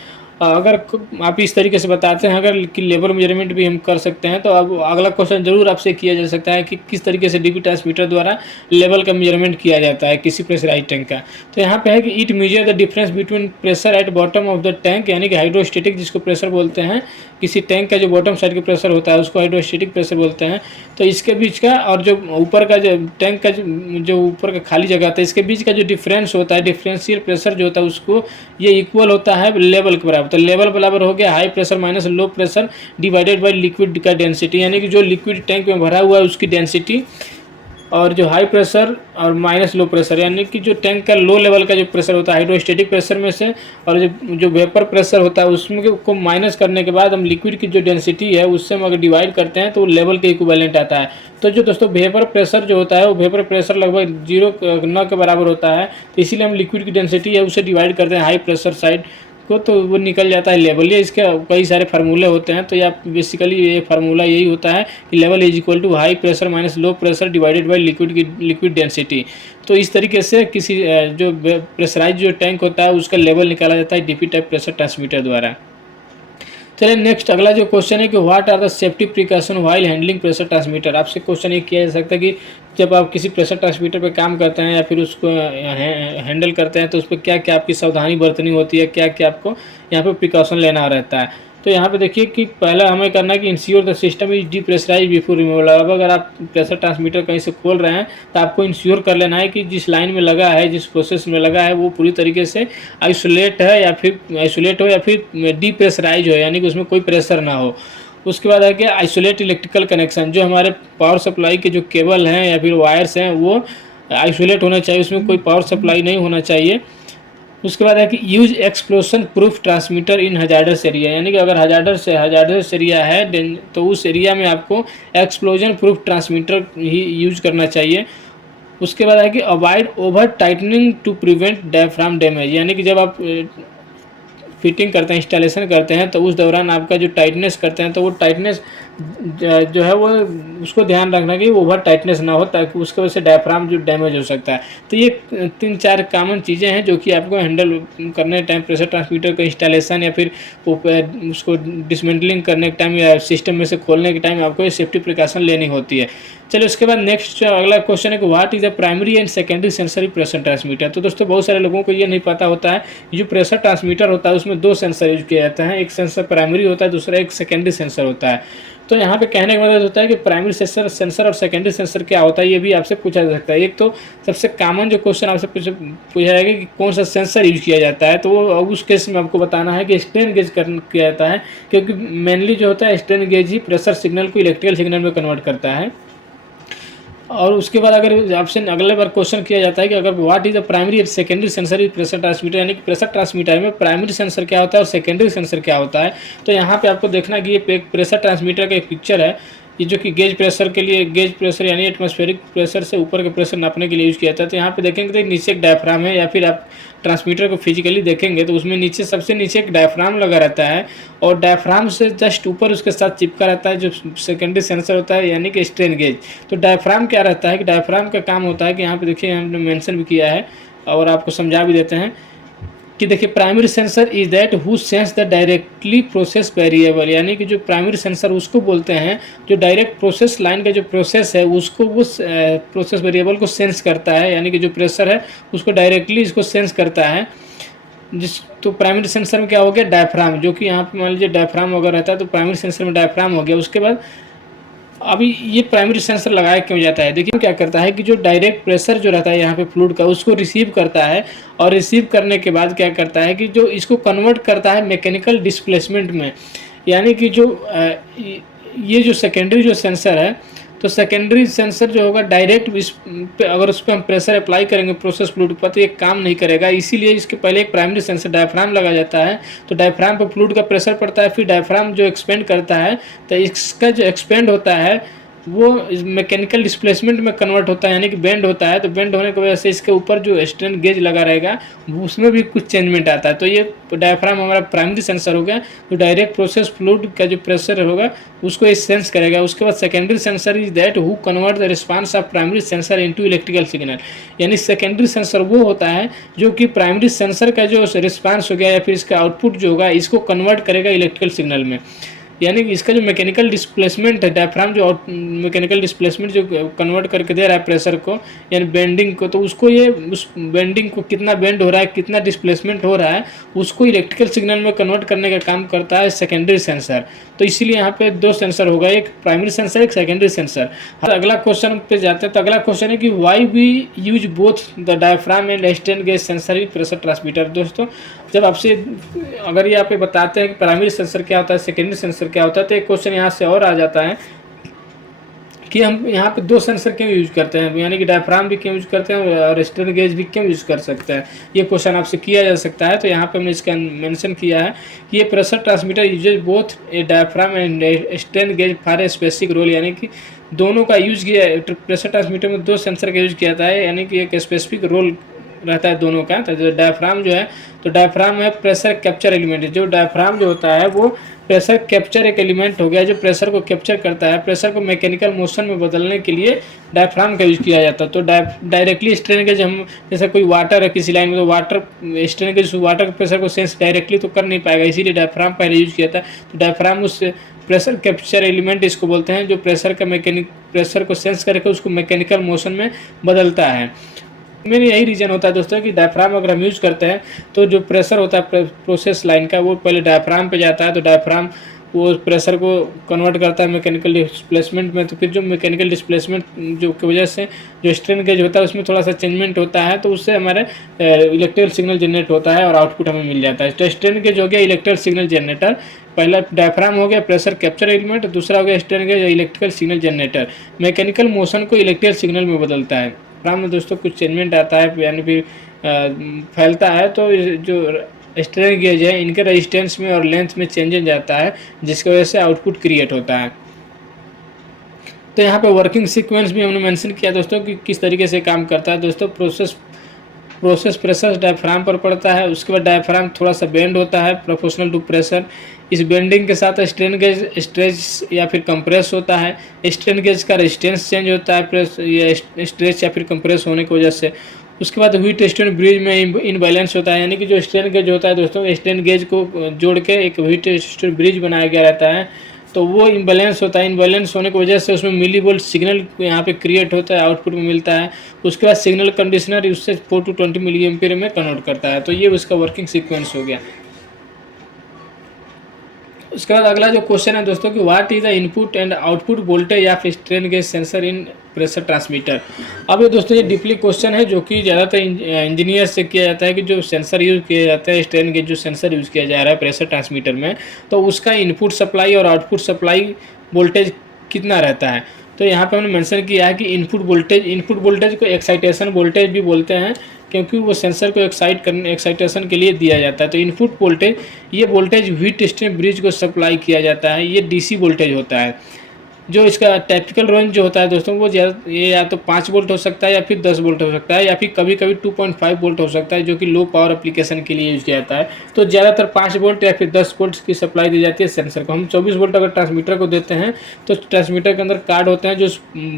अगर आप इस तरीके से बताते हैं अगर कि लेवल मेजरमेंट भी हम कर सकते हैं, तो अब अगला क्वेश्चन जरूर आपसे किया जा सकता है कि किस तरीके से डीपी ट्रांसमीटर द्वारा लेवल का मेजरमेंट किया जाता है किसी प्रेशराइज टैंक का। तो यहाँ पे है कि it measure the difference between pressure at bottom of the tank, यानी कि हाइड्रोस्टेटिक जिसको प्रेशर बोलते हैं, किसी टैंक का जो बॉटम साइड का प्रेशर होता है उसको हाइड्रोस्टेटिक प्रेशर बोलते हैं। तो इसके बीच का और जो ऊपर का जो टैंक का जो ऊपर का खाली जगह होता है इसके बीच का जो डिफरेंस होता है, डिफरेंशियल प्रेशर जो होता है उसको ये इक्वल होता है लेवल के बराबर। तो लेवल बराबर हो गया high pressure minus low pressure divided by liquid का डेंसिटी, यानी कि जो लिक्विड टैंक में भरा हुआ है उसकी डेंसिटी और जो हाई प्रेशर और माइनस लो प्रेशर, यानी कि जो टैंक का लो लेवल का जो प्रेशर होता है हाइड्रोस्टेटिक प्रेशर में से, और जो वेपर प्रेशर होता है उसमें को माइनस करने के बाद हम लिक्विड की जो डेंसिटी है उससे हम अगर डिवाइड करते हैं तो लेवल के इक्विवेलेंट आता है। तो जो दोस्तों वेपर प्रेशर जो होता है वो वेपर प्रेशर लगभग 0 के बराबर होता है, तो इसीलिए हम लिक्विड की डेंसिटी है उसे डिवाइड करते हैं हाई प्रेशर साइड को, तो वो निकल जाता है लेवल। ये इसके कई सारे फार्मूले होते हैं, तो ये बेसिकली ये फार्मूला यही होता है कि level is equal to high pressure minus low pressure divided by liquid density. तो इस तरीके से किसी जो प्रेशराइज जो टैंक होता है उसका लेवल निकाला जाता है डीपी टाइप प्रेशर ट्रांसमीटर द्वारा। चलिए नेक्स्ट अगला जो क्वेश्चन है कि what are the safety precaution while handling pressure transmitter. आपसे क्वेश्चन ये किया जा सकता है कि जब आप किसी प्रेशर ट्रांसमीटर पे काम करते हैं या फिर उसको हैंडल करते हैं तो उस पर क्या क्या आपकी सावधानी बरतनी होती है, क्या क्या आपको यहाँ पे प्रिकॉशन लेना रहता है। तो यहाँ पे देखिए कि पहला हमें करना है कि ensure the system is depressurize before removal. अब अगर आप प्रेशर ट्रांसमीटर कहीं से खोल रहे हैं तो आपको इंश्योर कर लेना है कि जिस लाइन में लगा है, जिस प्रोसेस में लगा है वो पूरी तरीके से आइसोलेट है या फिर आइसोलेट हो या फिर डीप्रेशराइज हो, यानी कि उसमें कोई प्रेशर ना हो। उसके बाद है कि आइसोलेट इलेक्ट्रिकल कनेक्शन, जो हमारे पावर सप्लाई के जो केबल हैं या फिर वायर्स हैं वो आइसोलेट होना चाहिए, उसमें कोई पावर सप्लाई नहीं होना चाहिए। उसके बाद है कि यूज एक्सप्लोजन प्रूफ ट्रांसमीटर इन हजार्डस एरिया, यानी कि अगर हजार्डस एरिया है तो उस एरिया में आपको एक्सप्लोजन प्रूफ ट्रांसमीटर ही यूज करना चाहिए। उसके बाद है कि avoid over tightening to prevent diaphragm damage, यानी कि जब आप फिटिंग करते हैं, इंस्टॉलेशन करते हैं तो उस दौरान आपका जो टाइटनेस करते हैं तो वो टाइटनेस जो है वो उसको ध्यान रखना कि ओवर टाइटनेस ना हो, ताकि उसकी वजह से डायफ्राम जो डैमेज हो सकता है। तो ये 3-4 कॉमन चीज़ें हैं जो कि आपको हैंडल करने टाइम प्रेशर ट्रांसमीटर का इंस्टॉलेशन या फिर उसको डिसमेंटलिंग करने के टाइम या सिस्टम में से खोलने के टाइम आपको ये सेफ्टी प्रिकॉशन लेनी होती है। चलिए उसके बाद नेक्स्ट जो अगला क्वेश्चन है कि what is the primary and secondary sensory pressure transmitter. तो दोस्तों बहुत सारे लोगों को ये नहीं पता होता है, जो प्रेशर ट्रांसमीटर होता है उसमें 2 सेंसर यूज किया जाता है, एक सेंसर प्राइमरी होता है, दूसरा एक सेकेंडरी सेंसर होता है। तो यहाँ पे कहने का मतलब होता है कि प्राइमरी सेंसर और सेकेंडरी सेंसर क्या होता है, ये भी आपसे पूछा जा सकता है। एक तो सबसे कॉमन जो क्वेश्चन आपसे पूछा जाएगा कि कौन सा सेंसर यूज किया जाता है, तो वो उस केस में आपको बताना है कि स्ट्रेन गेज किया जाता है, क्योंकि मेनली जो होता है स्ट्रेन गेज ही प्रेशर सिग्नल को इलेक्ट्रिकल सिग्नल में कन्वर्ट करता है। और उसके बाद अगर ऑप्शन अगले बार क्वेश्चन किया जाता है कि अगर what is the primary and secondary sensor is pressure transmitter, यानी कि प्रेशर ट्रांसमीटर में प्राइमरी सेंसर क्या होता है और सेकेंडरी सेंसर क्या होता है, तो यहाँ पे आपको देखना कि ये एक प्रेशर ट्रांसमीटर का एक पिक्चर है, ये जो कि गेज प्रेशर के लिए, गेज प्रेशर यानी एटमॉस्फेरिक प्रेशर से ऊपर के प्रेशर नापने के लिए यूज किया जाता है। तो यहाँ पे देखेंगे तो नीचे एक डायफ्राम है, या फिर आप ट्रांसमीटर को फिजिकली देखेंगे तो उसमें नीचे सबसे नीचे एक डायफ्राम लगा रहता है, और डायफ्राम से जस्ट ऊपर उसके साथ चिपका रहता है जो सेकेंडरी सेंसर होता है, यानी कि स्ट्रेन गेज। तो डायफ्राम क्या रहता है कि डायफ्राम का काम होता है कि यहाँ पे देखिए हमने मेंशन भी किया है और आपको समझा भी देते हैं कि देखिए primary sensor is that who sense the directly process variable, यानी कि जो प्राइमरी सेंसर उसको बोलते हैं जो डायरेक्ट प्रोसेस लाइन का जो प्रोसेस है उसको वो प्रोसेस वेरिएबल को सेंस करता है, यानी कि जो प्रेशर है उसको डायरेक्टली इसको सेंस करता है। जिस तो प्राइमरी सेंसर में क्या हो गया, डायफ्राम, जो कि यहाँ पे मान लीजिए डायफ्राम अगर रहता है तो प्राइमरी सेंसर में डायफ्राम हो गया। उसके बाद अभी ये प्राइमरी सेंसर लगाया क्यों जाता है, देखिए क्या करता है कि जो डायरेक्ट प्रेशर जो रहता है यहाँ पे फ्लूइड का उसको रिसीव करता है, और रिसीव करने के बाद क्या करता है कि जो इसको कन्वर्ट करता है मैकेनिकल डिस्प्लेसमेंट में, यानी कि जो ये जो सेकेंडरी जो सेंसर है, तो सेकेंडरी सेंसर जो होगा डायरेक्ट इस पे अगर उस पर हम प्रेशर अप्लाई करेंगे प्रोसेस फ्लूइड पर तो ये काम नहीं करेगा, इसीलिए इसके पहले एक प्राइमरी सेंसर डायफ्राम लगा जाता है। तो डायफ्राम पर फ्लूइड का प्रेशर पड़ता है, फिर डायफ्राम जो एक्सपेंड करता है, तो इसका जो एक्सपेंड होता है वो मैकेनिकल डिस्प्लेसमेंट में कन्वर्ट होता है, यानी कि बेंड होता है। तो बेंड होने की वजह से इसके ऊपर जो स्ट्रेन गेज लगा रहेगा उसमें भी कुछ चेंजमेंट आता है। तो ये डायफ्राम हमारा प्राइमरी सेंसर हो गया, तो डायरेक्ट प्रोसेस फ्लूइड का जो प्रेशर होगा उसको ये सेंस करेगा। उसके बाद secondary sensor is that who convert the response of primary sensor into electrical signal, यानी सेकेंडरी सेंसर वो होता है जो कि प्राइमरी सेंसर का जो रिस्पांस हो गया या फिर इसका आउटपुट जो होगा इसको कन्वर्ट करेगा इलेक्ट्रिकल सिग्नल में। यानी कि इसका जो मैकेनिकल डिस्प्लेसमेंट है, डायफ्राम जो मैकेनिकल डिस्प्लेसमेंट जो कन्वर्ट करके दे रहा है प्रेशर को यानी बेंडिंग को, तो उसको ये उस बेंडिंग को कितना बेंड हो रहा है, कितना डिस्प्लेसमेंट हो रहा है, उसको इलेक्ट्रिकल सिग्नल में कन्वर्ट करने का काम करता है सेकेंडरी सेंसर। तो इसीलिए यहाँ पे 2 सेंसर होगा, एक प्राइमरी सेंसर एक सेकेंडरी सेंसर। अगला क्वेश्चन पे जाते हैं, तो अगला क्वेश्चन है कि why we use both the diaphragm and strain gauge sensor in pressure transmitter. दोस्तों जब आपसे अगर ये आप बताते हैं कि प्राइमरी सेंसर क्या होता है सेकेंडरी सेंसर क्या होता है, तो एक क्वेश्चन यहाँ से और आ जाता है कि हम यहाँ पे 2 सेंसर क्यों यूज करते हैं, यानी कि डायफ्राम भी क्यों यूज करते हैं और स्ट्रेन गेज भी क्यों यूज कर सकते हैं, ये क्वेश्चन आपसे किया जा सकता है। तो यहाँ पे हमने इसका मेंशन किया है कि ये pressure transmitter uses both a diaphragm and strain gauge for a specific role, यानी कि दोनों का यूज किया, प्रेशर ट्रांसमीटर में 2 सेंसर का यूज किया जाता है, यानी कि एक स्पेसिफिक रोल रहता है दोनों का। तो जो डायफ्राम जो है, तो डायफ्राम है प्रेशर कैप्चर एलिमेंट, जो डायफ्राम जो होता है वो प्रेशर कैप्चर एक एलिमेंट हो गया जो प्रेशर को कैप्चर करता है, प्रेशर को मैकेनिकल मोशन में बदलने के लिए डायफ्राम का यूज किया जाता है। तो डायरेक्टली स्ट्रेन गेज हम जैसे कोई वाटर है किसी लाइन में, तो वाटर स्ट्रेन गेज वाटर के प्रेशर को सेंस डायरेक्टली तो कर नहीं पाएगा, इसीलिए डायफ्राम पहले यूज किया था। तो डायफ्राम उस प्रेशर कैप्चर एलिमेंट इसको बोलते हैं जो प्रेशर का प्रेशर को सेंस करके उसको मैकेनिकल मोशन में बदलता है। मेन यही रीज़न होता है दोस्तों कि डायफ्राम अगर हम यूज़ करते हैं तो जो प्रेशर होता है प्रोसेस लाइन का वो पहले डायफ्राम पे जाता है, तो डायफ्राम वो प्रेशर को कन्वर्ट करता है मैकेनिकल डिस्प्लेसमेंट में। तो फिर जो मैकेनिकल डिस्प्लेसमेंट जो की वजह से जो स्ट्रेन गेज होता है उसमें थोड़ा सा चेंजमेंट होता है, तो उससे हमारे इलेक्ट्रिकल सिग्नल जनरेट होता है और आउटपुट हमें मिल जाता है। तो स्ट्रेन गेज हो गया इलेक्ट्रिकल सिग्नल जनरेटर, पहला डायफ्राम हो गया प्रेशर कैप्चर एलिमेंट, दूसरा हो गया strain gauge electrical signal generator, mechanical motion को इलेक्ट्रिकल सिग्नल में बदलता है। डायफ्राम में दोस्तों कुछ चेंजमेंट आता है यानी फिर फैलता है, तो जो स्ट्रेन गेज है इनके रेजिस्टेंस में और लेंथ में चेंजेस जाता है जिसकी वजह से आउटपुट क्रिएट होता है। तो यहाँ पे वर्किंग सीक्वेंस भी हमने मेंशन किया दोस्तों कि किस तरीके से काम करता है। दोस्तों प्रोसेस प्रेशर डायफ्राम पर पड़ता है, उसके बाद डायफ्राम थोड़ा सा बेंड होता है प्रोपोर्शनल टू प्रेशर, इस बेंडिंग के साथ स्ट्रेन गेज स्ट्रेच या फिर कंप्रेस होता है। स्ट्रेन गेज का रेजिस्टेंस चेंज होता है प्रेस या स्ट्रेच या फिर कंप्रेस होने की वजह से। उसके बाद व्हीट स्टोन ब्रिज में इनबैलेंस होता है, यानी कि जो स्ट्रेन गेज होता है दोस्तों, स्ट्रेन गेज को जोड़ के एक व्हीट स्टोन ब्रिज बनाया गया रहता है, तो वो इम्बैलेंस होता है। इम्बैलेंस होने की वजह से उसमें मिली वोल्ट सिग्नल यहाँ पे क्रिएट होता है, आउटपुट में मिलता है। उसके बाद सिग्नल कंडीशनर उससे 4 to 20 मिली एम्पीयर में कन्वर्ट करता है। तो ये उसका वर्किंग सीक्वेंस हो गया। उसके बाद अगला जो क्वेश्चन है दोस्तों कि what is the input and output voltage या फिर strain gauge sensor in pressure transmitter. अब ये दोस्तों ये डीपली क्वेश्चन है जो कि ज़्यादातर इंजीनियर से किया जाता है कि जो सेंसर यूज़ किया जाता है, स्ट्रेन गेज जो सेंसर यूज़ किया जा रहा है प्रेशर ट्रांसमीटर में, तो उसका इनपुट सप्लाई और आउटपुट सप्लाई वोल्टेज कितना रहता है। तो यहाँ पे हमने मेंशन किया है कि इनपुट वोल्टेज को एक्साइटेशन वोल्टेज भी बोलते हैं, क्योंकि वो सेंसर को एक्साइटेशन के लिए दिया जाता है। तो इनपुट वोल्टेज, ये वोल्टेज व्हीट स्टोन ब्रिज को सप्लाई किया जाता है, ये डीसी वोल्टेज होता है। जो इसका टिपिकल रेंज जो होता है दोस्तों वो ये या तो 5 वोल्ट हो सकता है या फिर 10 वोल्ट हो सकता है या फिर कभी कभी 2.5 वोल्ट हो सकता है, जो कि लो पावर एप्लीकेशन के लिए यूज किया जाता है। तो ज़्यादातर 5 वोल्ट या फिर 10 वोल्ट की सप्लाई दी जाती है सेंसर को। हम 24 वोल्ट अगर ट्रांसमीटर को देते हैं तो ट्रांसमीटर के अंदर कार्ड होते हैं जो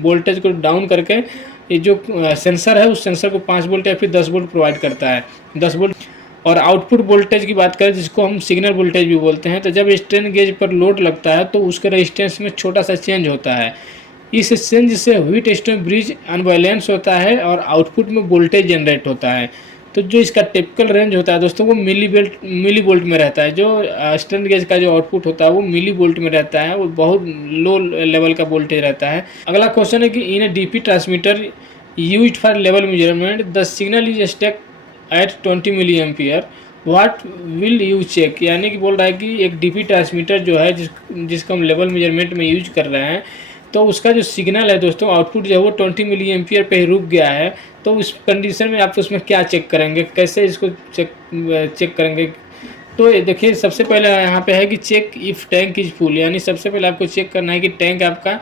वोल्टेज को डाउन करके ये जो सेंसर है उस सेंसर को 5 वोल्ट या फिर 10 वोल्ट प्रोवाइड करता है, 10 वोल्ट। और आउटपुट वोल्टेज की बात करें जिसको हम सिग्नल वोल्टेज भी बोलते हैं, तो जब स्ट्रेन गेज पर लोड लगता है तो उसके रेजिस्टेंस में छोटा सा चेंज होता है। इस चेंज से व्हीट स्टोन ब्रिज अनबैलेंस होता है और आउटपुट में वोल्टेज जनरेट होता है। तो जो इसका टिपिकल रेंज होता है दोस्तों वो मिली वोल्ट में रहता है। जो स्ट्रेन गेज का जो आउटपुट होता है वो मिली वोल्ट में रहता है, वो बहुत लो लेवल का वोल्टेज रहता है। अगला क्वेश्चन है कि in a DP transmitter used for level measurement the signal is stuck at 20 milli ampere what will you check. यानी कि बोल रहा है कि एक डीपी ट्रांसमीटर जो है जिसको हम लेवल मेजरमेंट में यूज कर रहे हैं, तो उसका जो सिग्नल है दोस्तों आउटपुट जो है वो 20 मिली एम्पियर पे ही रुक गया है। तो उस कंडीशन में आप उसमें क्या चेक करेंगे, कैसे इसको चेक करेंगे। तो देखिए सबसे पहले यहाँ पे है कि check if tank is full, यानी सबसे पहले आपको चेक करना है कि टैंक आपका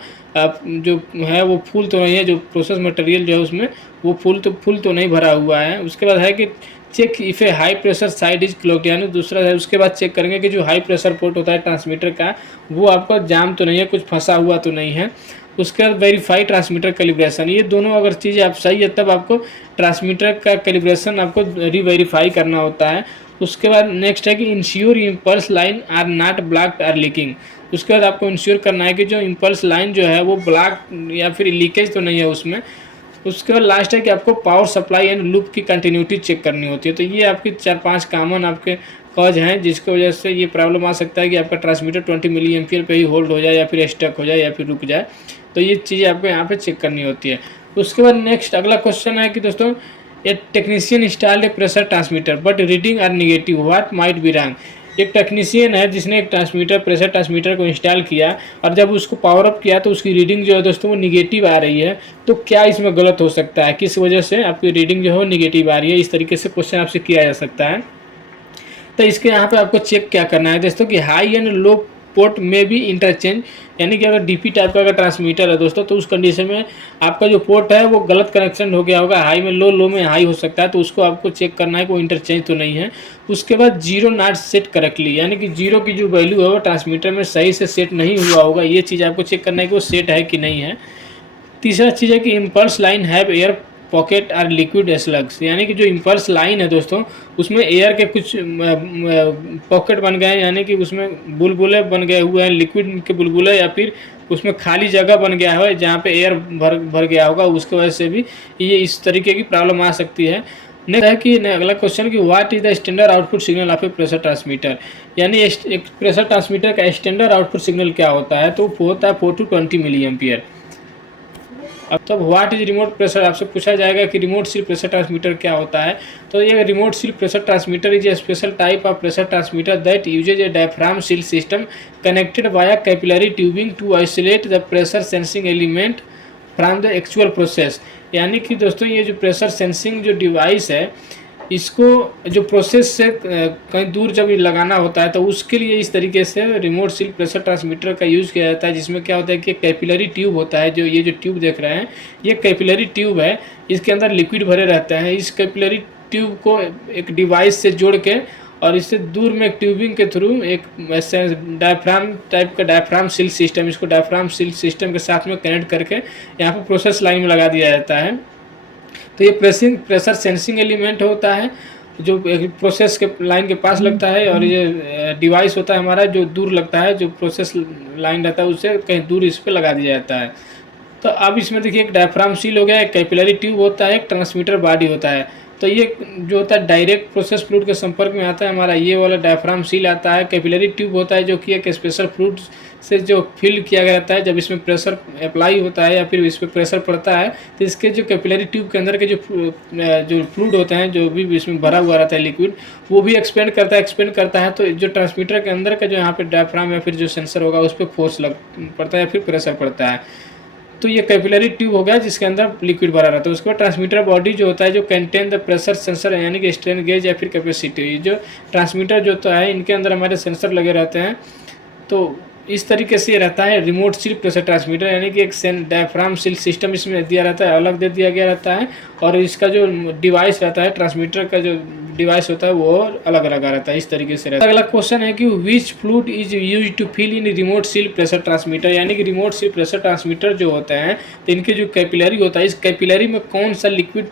जो है वो फुल तो नहीं है, जो प्रोसेस मटेरियल जो है उसमें वो फुल तो नहीं भरा हुआ है। उसके बाद है कि check if a high pressure side is closed, यानी दूसरा है उसके बाद चेक करेंगे कि जो हाई प्रेशर पोर्ट होता है ट्रांसमीटर का वो आपका जाम तो नहीं है, कुछ फंसा हुआ तो नहीं है। उसके बाद वेरीफाई ट्रांसमीटर कैलिब्रेशन, ये दोनों अगर चीज़ें आप सही है तब आपको ट्रांसमीटर का कैलिब्रेशन आपको रीवेरीफाई करना होता है। उसके बाद नेक्स्ट है कि ensure impulse line are not blocked or leaking. उसके बाद आपको इंश्योर करना है कि जो इम्पल्स लाइन जो है वो ब्लॉक या फिर लीकेज तो नहीं है उसमें। उसके बाद लास्ट है कि आपको पावर सप्लाई एंड लूप की कंटिन्यूटी चेक करनी होती है। तो ये आपकी 4-5 कॉमन आपके कॉज हैं जिसकी वजह से ये प्रॉब्लम आ सकता है कि आपका ट्रांसमीटर 20 मिली एम्पियर पे ही होल्ड हो जाए या फिर स्टक हो जाए या फिर रुक जाए। तो ये चीज़ें आपको यहाँ पे चेक करनी होती है। उसके बाद नेक्स्ट अगला क्वेश्चन है कि दोस्तों a technician installed a pressure transmitter but reading are negative what might be wrong. एक टेक्नीशियन है जिसने एक प्रेशर ट्रांसमीटर को इंस्टॉल किया और जब उसको पावर अप किया तो उसकी रीडिंग जो है दोस्तों वो निगेटिव आ रही है। तो क्या इसमें गलत हो सकता है, किस वजह से आपकी रीडिंग जो है वो निगेटिव आ रही है। इस तरीके से क्वेश्चन आपसे किया जा सकता है। तो इसके यहाँ पे आपको चेक क्या करना है दोस्तों कि हाई एंड लो पोर्ट में भी इंटरचेंज, यानी कि अगर डीपी टाइप का अगर ट्रांसमीटर है दोस्तों तो उस कंडीशन में आपका जो पोर्ट है वो गलत कनेक्शन हो गया होगा, हाई में लो में हाई हो सकता है। तो उसको आपको चेक करना है कि वो इंटरचेंज तो नहीं है। उसके बाद जीरो नॉट सेट करेक्टली, यानी कि जीरो की जो वैल्यू है वो ट्रांसमीटर में सही से सेट नहीं हुआ होगा, ये चीज़ आपको चेक करना है कि वो सेट है कि नहीं है। तीसरा चीज़ है कि impulse line have air pocket और लिक्विड स्लग्स, यानी कि जो इम्पल्स लाइन है दोस्तों उसमें एयर के कुछ पॉकेट बन गए हैं, यानी कि उसमें बुलबुले बन गए हुए हैं, लिक्विड के बुलबुले, या फिर उसमें खाली जगह बन गया है जहाँ पे एयर भर गया होगा, उसकी वजह से भी ये इस तरीके की प्रॉब्लम आ सकती है। नेक्स्ट है कि अगला क्वेश्चन कि what is the standard output signal of A pressure transmitter, यानी एक प्रेशर ट्रांसमीटर का स्टैंडर्ड आउटपुट सिग्नल क्या होता है। तो वो होता है 4 to 20 मिली एम्पियर। अब तब व्हाट इज रिमोट प्रेशर, आपसे पूछा जाएगा कि रिमोट सील प्रेशर ट्रांसमीटर क्या होता है। तो ये remote seal pressure transmitter is a special type of pressure transmitter that uses a diaphragm seal system connected via capillary tubing to isolate the pressure sensing element from the actual process. यानी कि दोस्तों ये जो प्रेशर सेंसिंग जो डिवाइस है इसको जो प्रोसेस से कहीं दूर जब लगाना होता है तो उसके लिए इस तरीके से रिमोट सील प्रेशर ट्रांसमीटर का यूज़ किया जाता है, जिसमें क्या होता है कि कैपिलरी ट्यूब होता है। जो ये जो ट्यूब देख रहे हैं ये कैपिलरी ट्यूब है, इसके अंदर लिक्विड भरे रहते हैं। इस कैपिलरी ट्यूब को एक डिवाइस से जोड़ के और इससे दूर में एक ट्यूबिंग के थ्रू एक डायफ्राम टाइप का डायफ्राम सील सिस्टम, इसको डायफ्राम सील सिस्टम के साथ में कनेक्ट करके यहाँ पर प्रोसेस लाइन में लगा दिया जाता है। तो ये प्रेशर सेंसिंग एलिमेंट होता है जो प्रोसेस के लाइन के पास लगता है, और ये डिवाइस होता है हमारा जो दूर लगता है, जो प्रोसेस लाइन रहता है उससे कहीं दूर इस पर लगा दिया जाता है। तो अब इसमें देखिए एक डायफ्राम सील हो गया, एक कैपिलरी ट्यूब होता है, एक ट्रांसमीटर बॉडी होता है। तो ये जो होता है डायरेक्ट प्रोसेस फ्लूइड के संपर्क में आता है हमारा ये वाला डायफ्राम सील आता है। कैपिलरी ट्यूब होता है जो कि एक स्पेशल फ्लूइड से जो फिल किया गया रहता है, जब इसमें प्रेशर अप्लाई होता है या फिर इस पर प्रेशर पड़ता है तो इसके जो कैपिलरी ट्यूब के अंदर के जो फ्लूइड होते हैं, जो भी इसमें भरा हुआ रहता है लिक्विड, वो भी एक्सपेंड करता है। तो जो ट्रांसमीटर के अंदर का जो यहाँ पे डायफ्राम या फिर जो सेंसर होगा उस पर फोर्स लग पड़ता है या फिर प्रेशर पड़ता है। तो ये कैपिलरी ट्यूब हो गया जिसके अंदर लिक्विड भरा रहता है। उसके बाद ट्रांसमीटर बॉडी जो होता है जो कंटेन द प्रेशर सेंसर यानी कि स्ट्रेन गेज या फिर कैपेसिटी। जो ट्रांसमीटर जो होता है इनके अंदर हमारे सेंसर लगे रहते हैं। तो इस तरीके से ये रहता है रिमोट सील प्रेशर ट्रांसमीटर, यानी कि एक डायफ्राम सील सिस्टम इसमें दिया रहता है, अलग दे दिया गया रहता है, और इसका जो डिवाइस रहता है ट्रांसमीटर का जो डिवाइस होता है वो अलग अलग रहता है। इस तरीके से रहता है। अगला क्वेश्चन है कि which fluid is use to fill in remote seal pressure transmitter, यानी कि रिमोट सील प्रेशर ट्रांसमीटर जो होते हैं तो इनके जो कैपिलरी होता है, इस कैपिलरी में कौन सा लिक्विड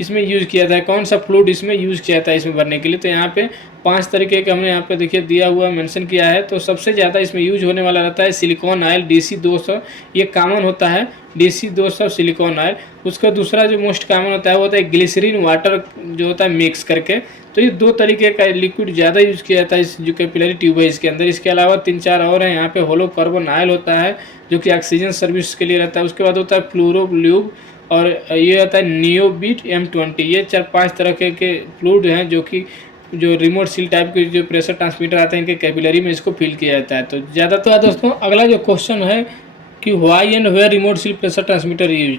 इसमें यूज़ किया जाता है, कौन सा फ्लूइड इसमें यूज़ किया जाता है इसमें भरने के लिए। तो यहाँ पे 5 तरीके के हमने यहाँ पे देखिए दिया हुआ मेंशन किया है। तो सबसे ज़्यादा इसमें यूज होने वाला रहता है सिलिकॉन ऑयल DC-200, ये कॉमन होता है DC-200 सिलिकॉन ऑयल। उसका दूसरा जो मोस्ट कॉमन होता है वो होता है ग्लिसरीन वाटर जो होता है मिक्स करके। तो ये 2 तरीके का लिक्विड ज़्यादा यूज़ किया जाता है इस जो कैपिलरी ट्यूब है इसके अंदर। इसके अलावा 3-4 और हैं। यहाँ पे होलो कार्बन ऑयल होता है जो कि ऑक्सीजन सर्विस के लिए रहता है। उसके बाद होता है फ्लोरोल्यूब, और ये आता है नियोबिट M20। ये 4-5 तरह के फ्लूइड हैं जो कि जो रिमोट सील टाइप के जो प्रेशर ट्रांसमीटर आते हैं इनके कैपिलरी में इसको फिल किया जाता है। तो ज़्यादा तो दोस्तों अगला जो क्वेश्चन है कि why and where remote seal pressure transmitter use,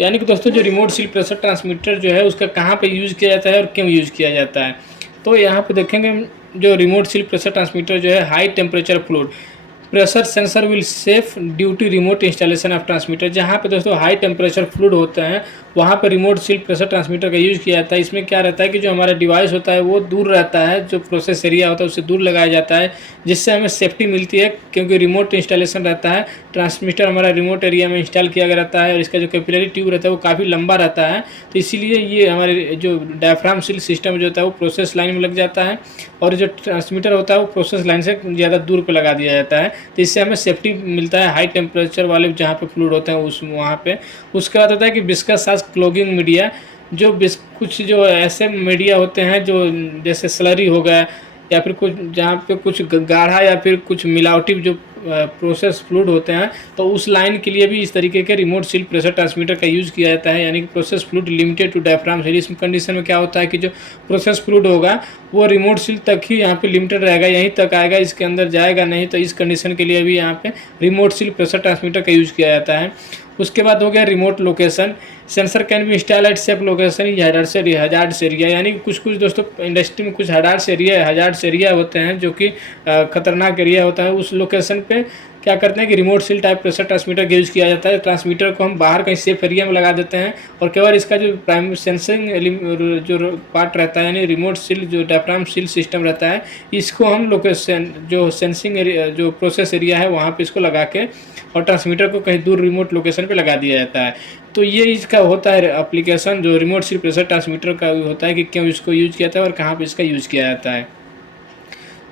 यानी कि दोस्तों जो रिमोट सील प्रेशर ट्रांसमीटर जो है उसका कहाँ पे यूज़ किया जाता है और क्यों यूज़ किया जाता है। तो यहाँ पे देखेंगे जो रिमोट सील प्रेशर ट्रांसमीटर जो है high temperature fluid pressure sensor will safe due to remote installation of transmitter. जहाँ पे दोस्तों हाई टेम्परेचर फ्लूइड होते हैं वहाँ पे रिमोट सील प्रेशर ट्रांसमीटर का यूज़ किया जाता है। इसमें क्या रहता है कि जो हमारा डिवाइस होता है वो दूर रहता है, जो प्रोसेस एरिया होता है उससे दूर लगाया जाता है, जिससे हमें सेफ्टी मिलती है क्योंकि रिमोट इंस्टॉलेशन रहता है। ट्रांसमीटर हमारा रिमोट एरिया में इंस्टॉल किया गया रहता है और इसका जो कैपिलरी ट्यूब रहता है वो काफ़ी लंबा रहता है। तो इसीलिए ये हमारे जो डायफ्राम सील सिस्टम जो होता है वो प्रोसेस लाइन में लग जाता है, और जो ट्रांसमीटर होता है वो प्रोसेस लाइन से ज़्यादा दूर पर लगा दिया जाता है। तो इससे हमें सेफ्टी मिलता है हाई टेम्परेचर वाले जहाँ पे फ्लूइड होते हैं उस वहाँ पे। उसके बाद होता है कि विस्कस साज क्लॉगिंग मीडिया, जो कुछ जो ऐसे मीडिया होते हैं जो जैसे स्लरी हो गया या फिर कुछ जहाँ पे कुछ गाढ़ा या फिर कुछ मिलावटी जो प्रोसेस फ्लूइड होते हैं, तो उस लाइन के लिए भी इस तरीके के रिमोट सील प्रेशर ट्रांसमीटर का यूज़ किया जाता है। यानी कि process fluid limited to diaphragm seal. इस कंडीशन में क्या होता है कि जो प्रोसेस फ्लूइड होगा वो रिमोट सील तक ही यहाँ पे लिमिटेड रहेगा, यहीं तक आएगा, इसके अंदर जाएगा नहीं। तो इस कंडीशन के लिए भी यहाँ पे रिमोट सील प्रेशर ट्रांसमीटर का यूज़ किया जाता है। उसके बाद हो गया remote location. Sensor can be install at safe location hazards area, यानी कि कुछ दोस्तों इंडस्ट्री में कुछ हजार्ड्स एरिया होते हैं जो कि खतरनाक एरिया होता है। उस लोकेशन पे क्या करते हैं कि remote seal type pressure transmitter का यूज़ किया जाता है। ट्रांसमीटर को हम बाहर कहीं सेफ एरिया में लगा देते हैं और केवल इसका जो प्राइमरी सेंसिंग जो पार्ट रहता है यानी रिमोट सील जो डायफ्राम सील सिस्टम रहता है इसको हम लोकेशन जो सेंसिंग एरिया जो प्रोसेस एरिया है वहाँ पे इसको लगा के और ट्रांसमीटर को कहीं दूर रिमोट लोकेशन पे लगा दिया जाता है। तो ये इसका होता है एप्लीकेशन जो रिमोट सील प्रेशर ट्रांसमीटर का होता है कि क्यों इसको यूज़ किया जाता है और कहाँ पे इसका यूज़ किया जाता है।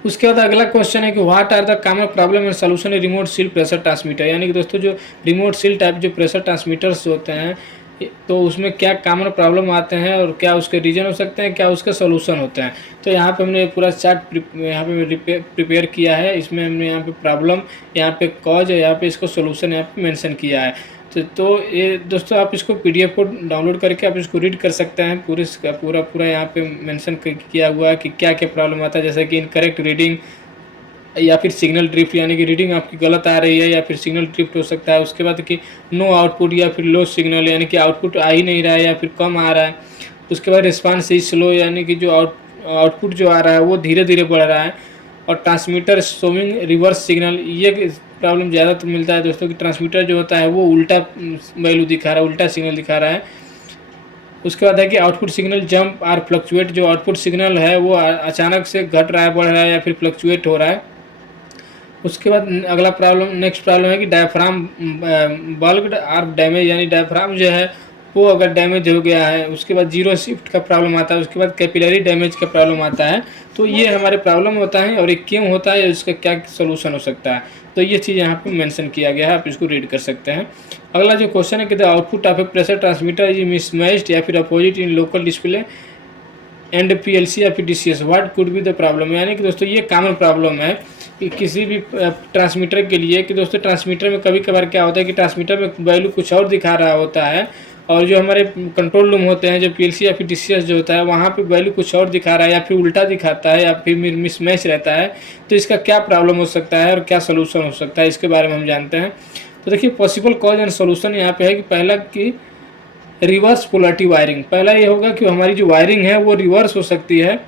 उसके बाद अगला क्वेश्चन है कि what are the common problem and solution in remote seal pressure transmitter, यानी कि दोस्तों जो रिमोट सील टाइप जो प्रेशर ट्रांसमीटर्स होते हैं तो उसमें क्या कॉमन प्रॉब्लम आते हैं और क्या उसके रीजन हो सकते हैं, क्या उसके सोल्यूशन होते हैं। तो यहाँ पे हमने पूरा चार्ट यहाँ पे प्रिपेयर किया है। इसमें हमने यहाँ पे प्रॉब्लम, यहाँ पे कॉज, यहाँ पे इसको सोल्यूशन यहाँ पे मेंशन किया है। तो ये दोस्तों आप इसको PDF को डाउनलोड करके आप इसको रीड कर सकते हैं। पूरा यहाँ पे मेंशन किया हुआ है कि क्या क्या प्रॉब्लम आता है, जैसे कि इनकरेक्ट रीडिंग या फिर सिग्नल ड्रिफ्ट, यानी कि रीडिंग आपकी गलत आ रही है या फिर सिग्नल ड्रिफ्ट हो सकता है। उसके बाद कि नो आउटपुट या फिर लो सिग्नल, यानी कि आउटपुट आ ही नहीं रहा है या फिर कम आ रहा है। उसके बाद रिस्पांस इज स्लो, यानी कि जो आउटपुट जो आ रहा है वो धीरे धीरे बढ़ रहा है। और ट्रांसमीटर शोइंग रिवर्स सिग्नल, ये प्रॉब्लम ज़्यादा तो मिलता है दोस्तों कि ट्रांसमीटर जो होता है वो उल्टा वैल्यू दिखा रहा है, उल्टा सिग्नल दिखा रहा है। उसके बाद है कि आउटपुट सिग्नल जंप और फ्लक्चुएट, जो आउटपुट सिग्नल है वो अचानक से घट रहा है, बढ़ रहा है या फिर फ्लक्चुएट हो रहा है। उसके बाद अगला प्रॉब्लम, नेक्स्ट प्रॉब्लम है कि डायफ्राम बल्क्ड और डैमेज, यानी डायफ्राम जो है वो अगर डैमेज हो गया है। उसके बाद जीरो शिफ्ट का प्रॉब्लम आता है। उसके बाद कैपिलरी डैमेज का प्रॉब्लम आता है। तो ये हमारे प्रॉब्लम होता है और ये क्यों होता है, इसका क्या सोल्यूशन हो सकता है, तो ये चीज़ यहाँ पे मेंशन किया गया है, आप इसको रीड कर सकते हैं। अगला जो क्वेश्चन है कि the output of A pressure transmitter is mismatched या फिर opposite in local display and PLC या फिर DCS, what could be the problem. यानी कि दोस्तों ये कॉमन प्रॉब्लम है कि किसी भी ट्रांसमीटर के लिए, कि दोस्तों ट्रांसमीटर में कभी कभार क्या होता है कि ट्रांसमीटर में वैल्यू कुछ और दिखा रहा होता है और जो हमारे कंट्रोल रूम होते हैं, जो पीएलसी या फिर डीसीएस जो होता है, वहाँ पे वैल्यू कुछ और दिखा रहा है या फिर उल्टा दिखाता है या फिर मिसमैच रहता है। तो इसका क्या प्रॉब्लम हो सकता है और क्या सोल्यूशन हो सकता है, इसके बारे में हम जानते हैं। तो देखिए पॉसिबल कॉज एंड सोल्यूशन यहाँ पे है कि पहला कि रिवर्स पोलरिटी वायरिंग। पहला ये होगा कि हमारी जो वायरिंग है वो रिवर्स हो सकती है।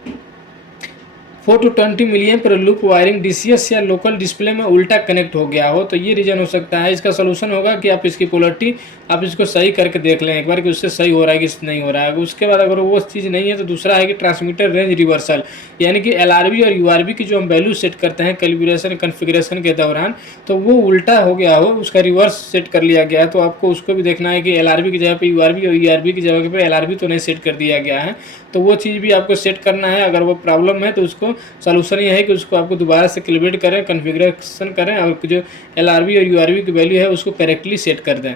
4 to 20 मिलियन पर लूप वायरिंग डीसीएस या लोकल डिस्प्ले में उल्टा कनेक्ट हो गया हो, तो ये रीजन हो सकता है। इसका सोल्यूशन होगा कि आप इसकी पोलरिटी आप इसको सही करके देख लें एक बार कि उससे सही हो रहा है कि नहीं हो रहा है। उसके बाद अगर वो चीज़ नहीं है तो दूसरा है कि ट्रांसमीटर रेंज रिवर्सल, यानी कि एलआरबी और यूआरबी की जो हम वैल्यू सेट करते हैं कैलिब्रेशन कॉन्फ़िगरेशन के दौरान, तो वो उल्टा हो गया हो, उसका रिवर्स सेट कर लिया गया है। तो आपको उसको भी देखना है कि एलआरबी की जगह पे यूआरबी और यूआरबी की जगह पे एलआरबी तो नहीं सेट कर दिया गया है, तो वो चीज़ भी आपको सेट करना है। अगर वो प्रॉब्लम है तो उसको सोल्यूशन ये है कि उसको आपको दोबारा से कैलिब्रेट करें, कॉन्फ़िगरेशन करें और जो एलआरबी और यूआरबी की वैल्यू है उसको करेक्टली सेट कर दें।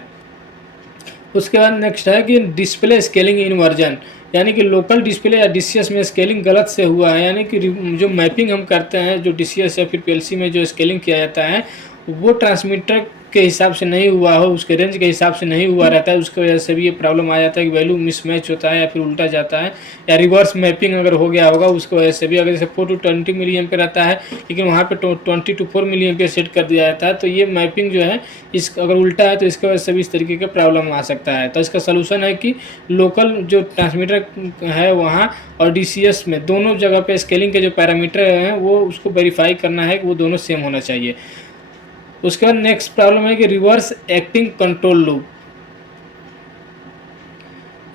उसके बाद नेक्स्ट है कि डिस्प्ले स्केलिंग इन्वर्जन, यानी कि लोकल डिस्प्ले या डीसीएस में स्केलिंग गलत से हुआ है, यानी कि जो मैपिंग हम करते हैं, जो डीसीएस या फिर पीएलसी में जो स्केलिंग किया जाता है वो ट्रांसमीटर के हिसाब से नहीं हुआ हो, उसके रेंज के हिसाब से नहीं हुआ रहता है, उसकी वजह से भी ये प्रॉब्लम आ जाता है कि वैल्यू मिसमैच होता है या फिर उल्टा जाता है, या रिवर्स मैपिंग अगर हो गया होगा उसकी वजह से भी। अगर जैसे 4 to 20 मिलियन पे रहता है लेकिन वहाँ पे 20 to 4 मिलियन पे सेट कर दिया जाता है, तो ये मैपिंग जो है इस अगर उल्टा है तो इसकी वजह से भी इस तरीके का प्रॉब्लम आ सकता है। तो इसका सोल्यूशन है कि लोकल जो ट्रांसमीटर है वहाँ और डीसीएस में दोनों जगह पे स्केलिंग के जो पैरामीटर हैं वो उसको वेरीफाई करना है कि वो दोनों सेम होना चाहिए। उसके बाद नेक्स्ट प्रॉब्लम है कि रिवर्स एक्टिंग कंट्रोल लूप,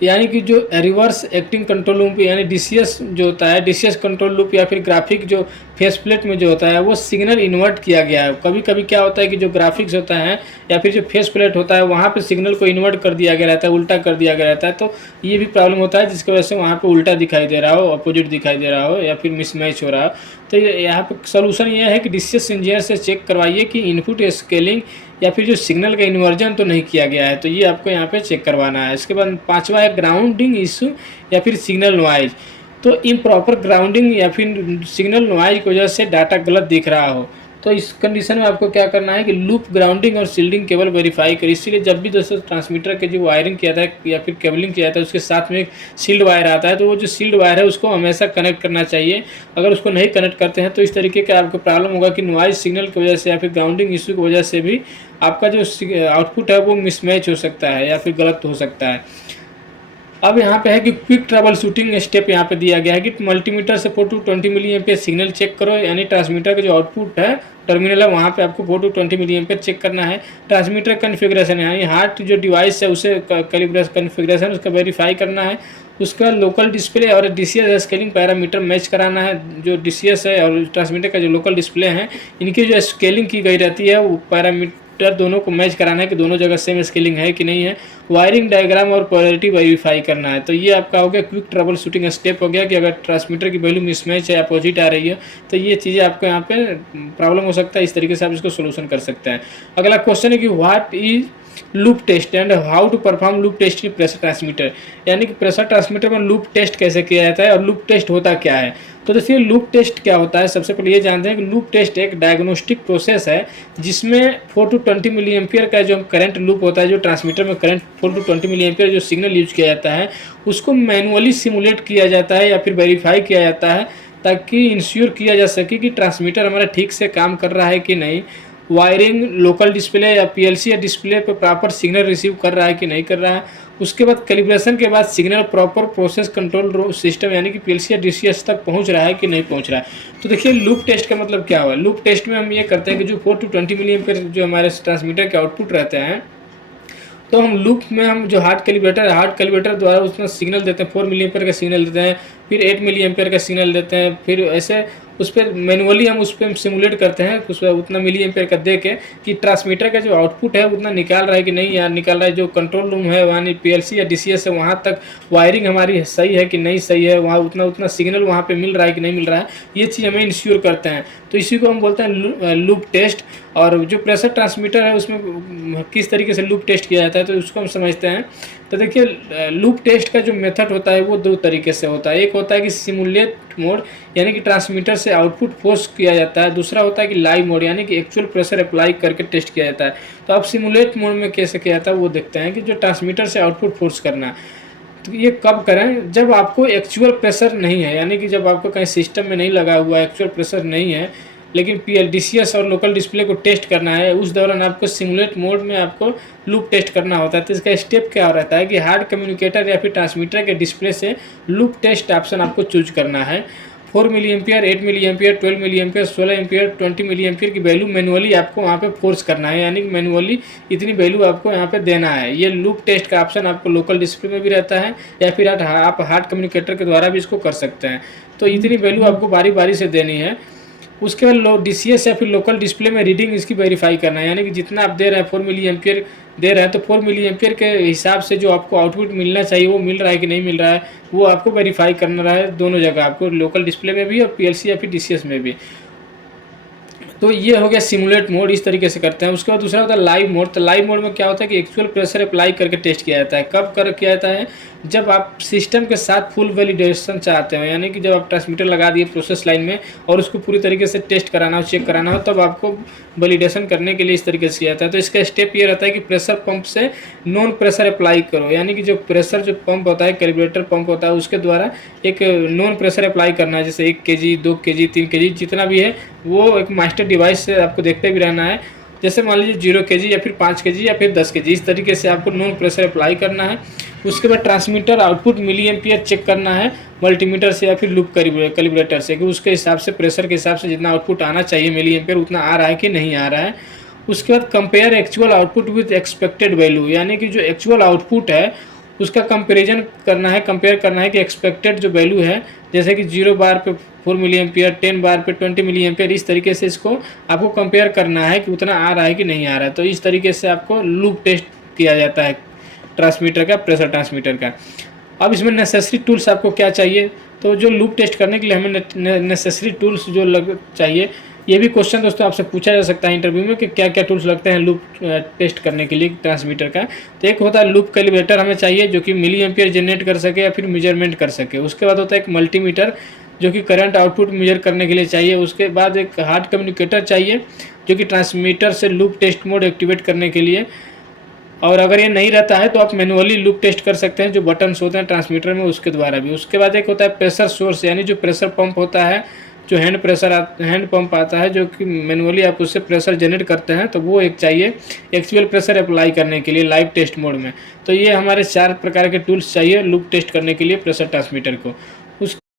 यानी कि जो रिवर्स एक्टिंग कंट्रोल लूप यानी डीसीएस जो होता है, डीसीएस कंट्रोल लूप या फिर ग्राफिक जो फेस प्लेट में जो होता है वो सिग्नल इन्वर्ट किया गया है। कभी कभी क्या होता है कि जो ग्राफिक्स होता है या फिर जो फेस प्लेट होता है वहाँ पे सिग्नल को इन्वर्ट कर दिया गया रहता है, उल्टा कर दिया गया रहता है, तो ये भी प्रॉब्लम होता है जिसकी वजह से वहाँ पे उल्टा दिखाई दे रहा हो, अपोजिट दिखाई दे रहा हो या फिर मिसमैच हो रहा हो। तो यहाँ पे सोल्यूशन ये है कि डीसीएस इंजीनियर से चेक करवाइए कि इनपुट स्केलिंग या फिर जो सिग्नल का इन्वर्जन तो नहीं किया गया है, तो ये आपको यहाँ पे चेक करवाना है। इसके बाद पांचवा है ग्राउंडिंग इशू या फिर सिग्नल नॉइज। तो इम्प्रॉपर ग्राउंडिंग या फिर सिग्नल नॉइज की वजह से डाटा गलत दिख रहा हो, तो इस कंडीशन में आपको क्या करना है कि लूप ग्राउंडिंग और शील्डिंग केबल वेरीफाई करें। इसीलिए जब भी दोस्तों ट्रांसमीटर के जो वायरिंग किया था या फिर केबलिंग किया था उसके साथ में एक शील्ड वायर आता है, तो वो जो शील्ड वायर है उसको हमेशा कनेक्ट करना चाहिए। अगर उसको नहीं कनेक्ट करते हैं तो इस तरीके का आपको प्रॉब्लम होगा कि नॉइज सिग्नल की वजह से या फिर ग्राउंडिंग इशू की वजह से भी आपका जो आउटपुट है वो मिसमैच हो सकता है या फिर गलत हो सकता है। अब यहाँ पे है कि क्विक ट्रबल शूटिंग स्टेप यहाँ पे दिया गया है कि मल्टीमीटर से 4 to 20 मिलीएम्पियर सिग्नल चेक करो, यानी ट्रांसमीटर का जो आउटपुट है टर्मिनल है वहाँ पे आपको 4 to 20 मिलीएम्पियर चेक करना है। ट्रांसमीटर कॉन्फ़िगरेशन यानी हार्ट जो डिवाइस है उसे कैलिब्रेशन कॉन्फ़िगरेशन उसका वेरीफाई करना है। उसका लोकल डिस्प्ले और डीसीएस स्केलिंग पैरामीटर मैच कराना है। जो डीसीएस है और ट्रांसमीटर का जो लोकल डिस्प्ले है इनकी जो स्केलिंग की गई रहती है वो पैरामीटर दोनों को मैच कराना है कि दोनों जगह सेम स्केलिंग है कि नहीं है। वायरिंग डायग्राम और पोलैरिटी वेरीफाई करना है। तो ये आपका हो गया क्विक ट्रबल शूटिंग स्टेप हो गया कि अगर ट्रांसमीटर की वैल्यू मिसमैच है, अपोजिट आ रही है, तो ये चीज़ें आपको यहाँ पे प्रॉब्लम हो सकता है। इस तरीके से आप इसको सोल्यूशन कर सकते हैं। अगला क्वेश्चन है कि what is loop test and how to perform loop test in pressure transmitter, यानी कि प्रेशर ट्रांसमीटर में लूप टेस्ट कैसे किया जाता है और लूप टेस्ट होता क्या है। तो देखिए लूप टेस्ट क्या होता है, सबसे पहले ये जानते हैं कि लूप टेस्ट एक डायग्नोस्टिक प्रोसेस है जिसमें 4 to 20 मिलीएम्पियर का जो करंट लूप होता है, जो ट्रांसमीटर में करंट 4 to 20 मिलीएम्पियर जो सिग्नल यूज किया जाता है उसको मैनुअली सिमुलेट किया जाता है या फिर वेरीफाई किया जाता है ताकि इंश्योर किया जा सके कि ट्रांसमीटर हमारा ठीक से काम कर रहा है कि नहीं, वायरिंग लोकल डिस्प्ले या पीएलसी या डिस्प्ले पर प्रॉपर सिग्नल रिसीव कर रहा है कि नहीं कर रहा है। उसके बाद कैलिब्रेशन के बाद signal proper process control system यानी कि पीएलसी या डीसीएस तक पहुंच रहा है कि नहीं पहुंच रहा है। तो देखिए लूप टेस्ट का मतलब क्या हुआ। लूप टेस्ट में हम ये करते हैं कि जो 4 to 20 मिलीएम्पियर जो हमारे ट्रांसमीटर के आउटपुट रहते हैं तो हम लूप में हम जो हार्ट कैलिब्रेटर द्वारा उसमें सिग्नल देते हैं, 4 मिली एम्पेयर का सिग्नल देते हैं, फिर 8 मिली एम्पेयर का सिग्नल देते हैं, फिर ऐसे उस पर मैनुअली हम उस पर सिमुलेट करते हैं उस पर उतना मिली एम्पेयर का दे के कि ट्रांसमीटर का जो आउटपुट है उतना निकाल रहा है कि नहीं यार निकाल रहा है। जो कंट्रोल रूम है वहाँ पीएलसी या डीसीएस है वहाँ तक वायरिंग हमारी सही है कि नहीं सही है, वहाँ उतना सिग्नल वहाँ पे मिल रहा है कि नहीं मिल रहा है, ये चीज़ हमें इंश्योर करते हैं। तो इसी को हम बोलते हैं लूप टेस्ट। और जो प्रेशर ट्रांसमीटर है उसमें किस तरीके से लूप टेस्ट किया जाता है तो उसको हम समझते हैं। तो देखिए लूप टेस्ट का जो मेथड होता है वो 2 तरीके से होता है। एक होता है कि सिमुलेट मोड यानी कि ट्रांसमीटर से आउटपुट फोर्स किया जाता है, दूसरा होता है कि लाइव मोड यानी कि एक्चुअल प्रेशर अप्लाई करके टेस्ट किया जाता है। तो अब सिमुलेट मोड में कैसे किया जाता है वो देखते हैं कि जो ट्रांसमीटर से आउटपुट फोर्स करना है तो ये कब करें, जब आपको एक्चुअल प्रेशर नहीं है, यानी कि जब आपको कहीं सिस्टम में नहीं लगा हुआ है, एक्चुअल प्रेशर नहीं है, लेकिन PLDCS और लोकल डिस्प्ले को टेस्ट करना है, उस दौरान आपको सिमुलेट मोड में आपको लूप टेस्ट करना होता है। तो इसका स्टेप क्या रहता है कि हार्ड कम्युनिकेटर या फिर ट्रांसमीटर के डिस्प्ले से लूप टेस्ट ऑप्शन आपको चूज करना है। 4 milli ampere, 8 milli ampere, 12 milli ampere, 16 ampere, 20 milli ampere की वैल्यू मैनुअली आपको वहाँ पे फोर्स करना है, यानी कि मैनुअली इतनी वैल्यू आपको यहाँ पे देना है। ये लूप टेस्ट का ऑप्शन आपको लोकल डिस्प्ले में भी रहता है या फिर आप हार्ड कम्युनिकेटर के द्वारा भी इसको कर सकते हैं। तो इतनी वैल्यू आपको बारी बारी से देनी है। उसके बाद DCS या फिर लोकल डिस्प्ले में रीडिंग इसकी वेरीफाई करना है, यानी कि जितना आप दे रहे हैं 4 मिली एम्पियर दे रहे हैं तो 4 मिली एम्पियर के हिसाब से जो आपको आउटपुट मिलना चाहिए वो मिल रहा है कि नहीं मिल रहा है, वो आपको वेरीफाई करना है दोनों जगह, आपको लोकल डिस्प्ले में भी और PLC या फिर DCS में भी। तो ये हो गया सिमुलेट मोड, इस तरीके से करते हैं। उसके बाद दूसरा होता है लाइव मोड। तो लाइव मोड में क्या होता है कि एक्चुअल प्रेशर अप्लाई करके टेस्ट किया जाता है। कब कर किया जाता है, जब आप सिस्टम के साथ फुल वैलिडेशन चाहते हो, यानी कि जब आप ट्रांसमीटर लगा दिए प्रोसेस लाइन में और उसको पूरी तरीके से टेस्ट कराना हो, चेक कराना हो, तब आपको वैलिडेशन करने के लिए इस तरीके से किया जाता है। तो इसका स्टेप ये रहता है कि प्रेशर पंप से नॉन प्रेशर अप्लाई करो, यानी कि जो प्रेशर जो पंप होता है, कैलिब्रेटर पंप होता है, उसके द्वारा एक नॉन प्रेशर अप्लाई करना है। जैसे 1 kg, 2 kg, 3 kg जितना भी है वो एक मास्टर डिवाइस से आपको देखते भी रहना है। जैसे मान लीजिए 0 kg या फिर 5 kg या फिर 10 kg, इस तरीके से आपको नॉन प्रेशर अप्लाई करना है। उसके बाद transmitter output milli ampere check करना है मल्टीमीटर से या फिर लूप कैलिब्रेटर से कि उसके हिसाब से प्रेशर के हिसाब से जितना आउटपुट आना चाहिए मिली एम्पियर उतना आ रहा है कि नहीं आ रहा है। उसके बाद compare actual output with expected value, यानी कि जो एक्चुअल आउटपुट है उसका कंपेरिजन करना है, कंपेयर करना है कि एक्सपेक्टेड जो वैल्यू है, जैसे कि 0 बार पे 4 मिली एम्पियर, 10 बार पे 20 मिली एम्पियर, इस तरीके से इसको आपको कंपेयर करना है कि उतना आ रहा है कि नहीं आ रहा है। तो इस तरीके से आपको लूप टेस्ट किया जाता है ट्रांसमीटर का, प्रेशर ट्रांसमीटर का। अब इसमें नेसेसरी टूल्स आपको क्या चाहिए, तो जो लूप टेस्ट करने के लिए हमें नेसेसरी टूल्स जो चाहिए, ये भी क्वेश्चन दोस्तों आपसे पूछा जा सकता है इंटरव्यू में कि क्या क्या टूल्स लगते हैं लूप टेस्ट करने के लिए ट्रांसमीटर का। तो एक होता है लूप कैलिब्रेटर हमें चाहिए जो कि मिली एम्पियर जनरेट कर सके या फिर मेजरमेंट कर सके। उसके बाद होता है एक मल्टीमीटर जो कि करंट आउटपुट मेजर करने के लिए चाहिए। उसके बाद एक हार्ड कम्युनिकेटर चाहिए जो कि ट्रांसमीटर से लूप टेस्ट मोड एक्टिवेट करने के लिए, और अगर ये नहीं रहता है तो आप मैनुअली लूप टेस्ट कर सकते हैं जो बटन्स होते हैं ट्रांसमीटर में उसके द्वारा भी। उसके बाद एक होता है प्रेशर सोर्स, यानी जो प्रेशर पंप होता है, जो हैंड पंप आता है जो कि मैनुअली आप उससे प्रेशर जनरेट करते हैं, तो वो एक चाहिए एक्चुअल प्रेशर अप्लाई करने के लिए लाइव टेस्ट मोड में। तो ये हमारे 4 प्रकार के टूल्स चाहिए लूप टेस्ट करने के लिए प्रेशर ट्रांसमीटर को।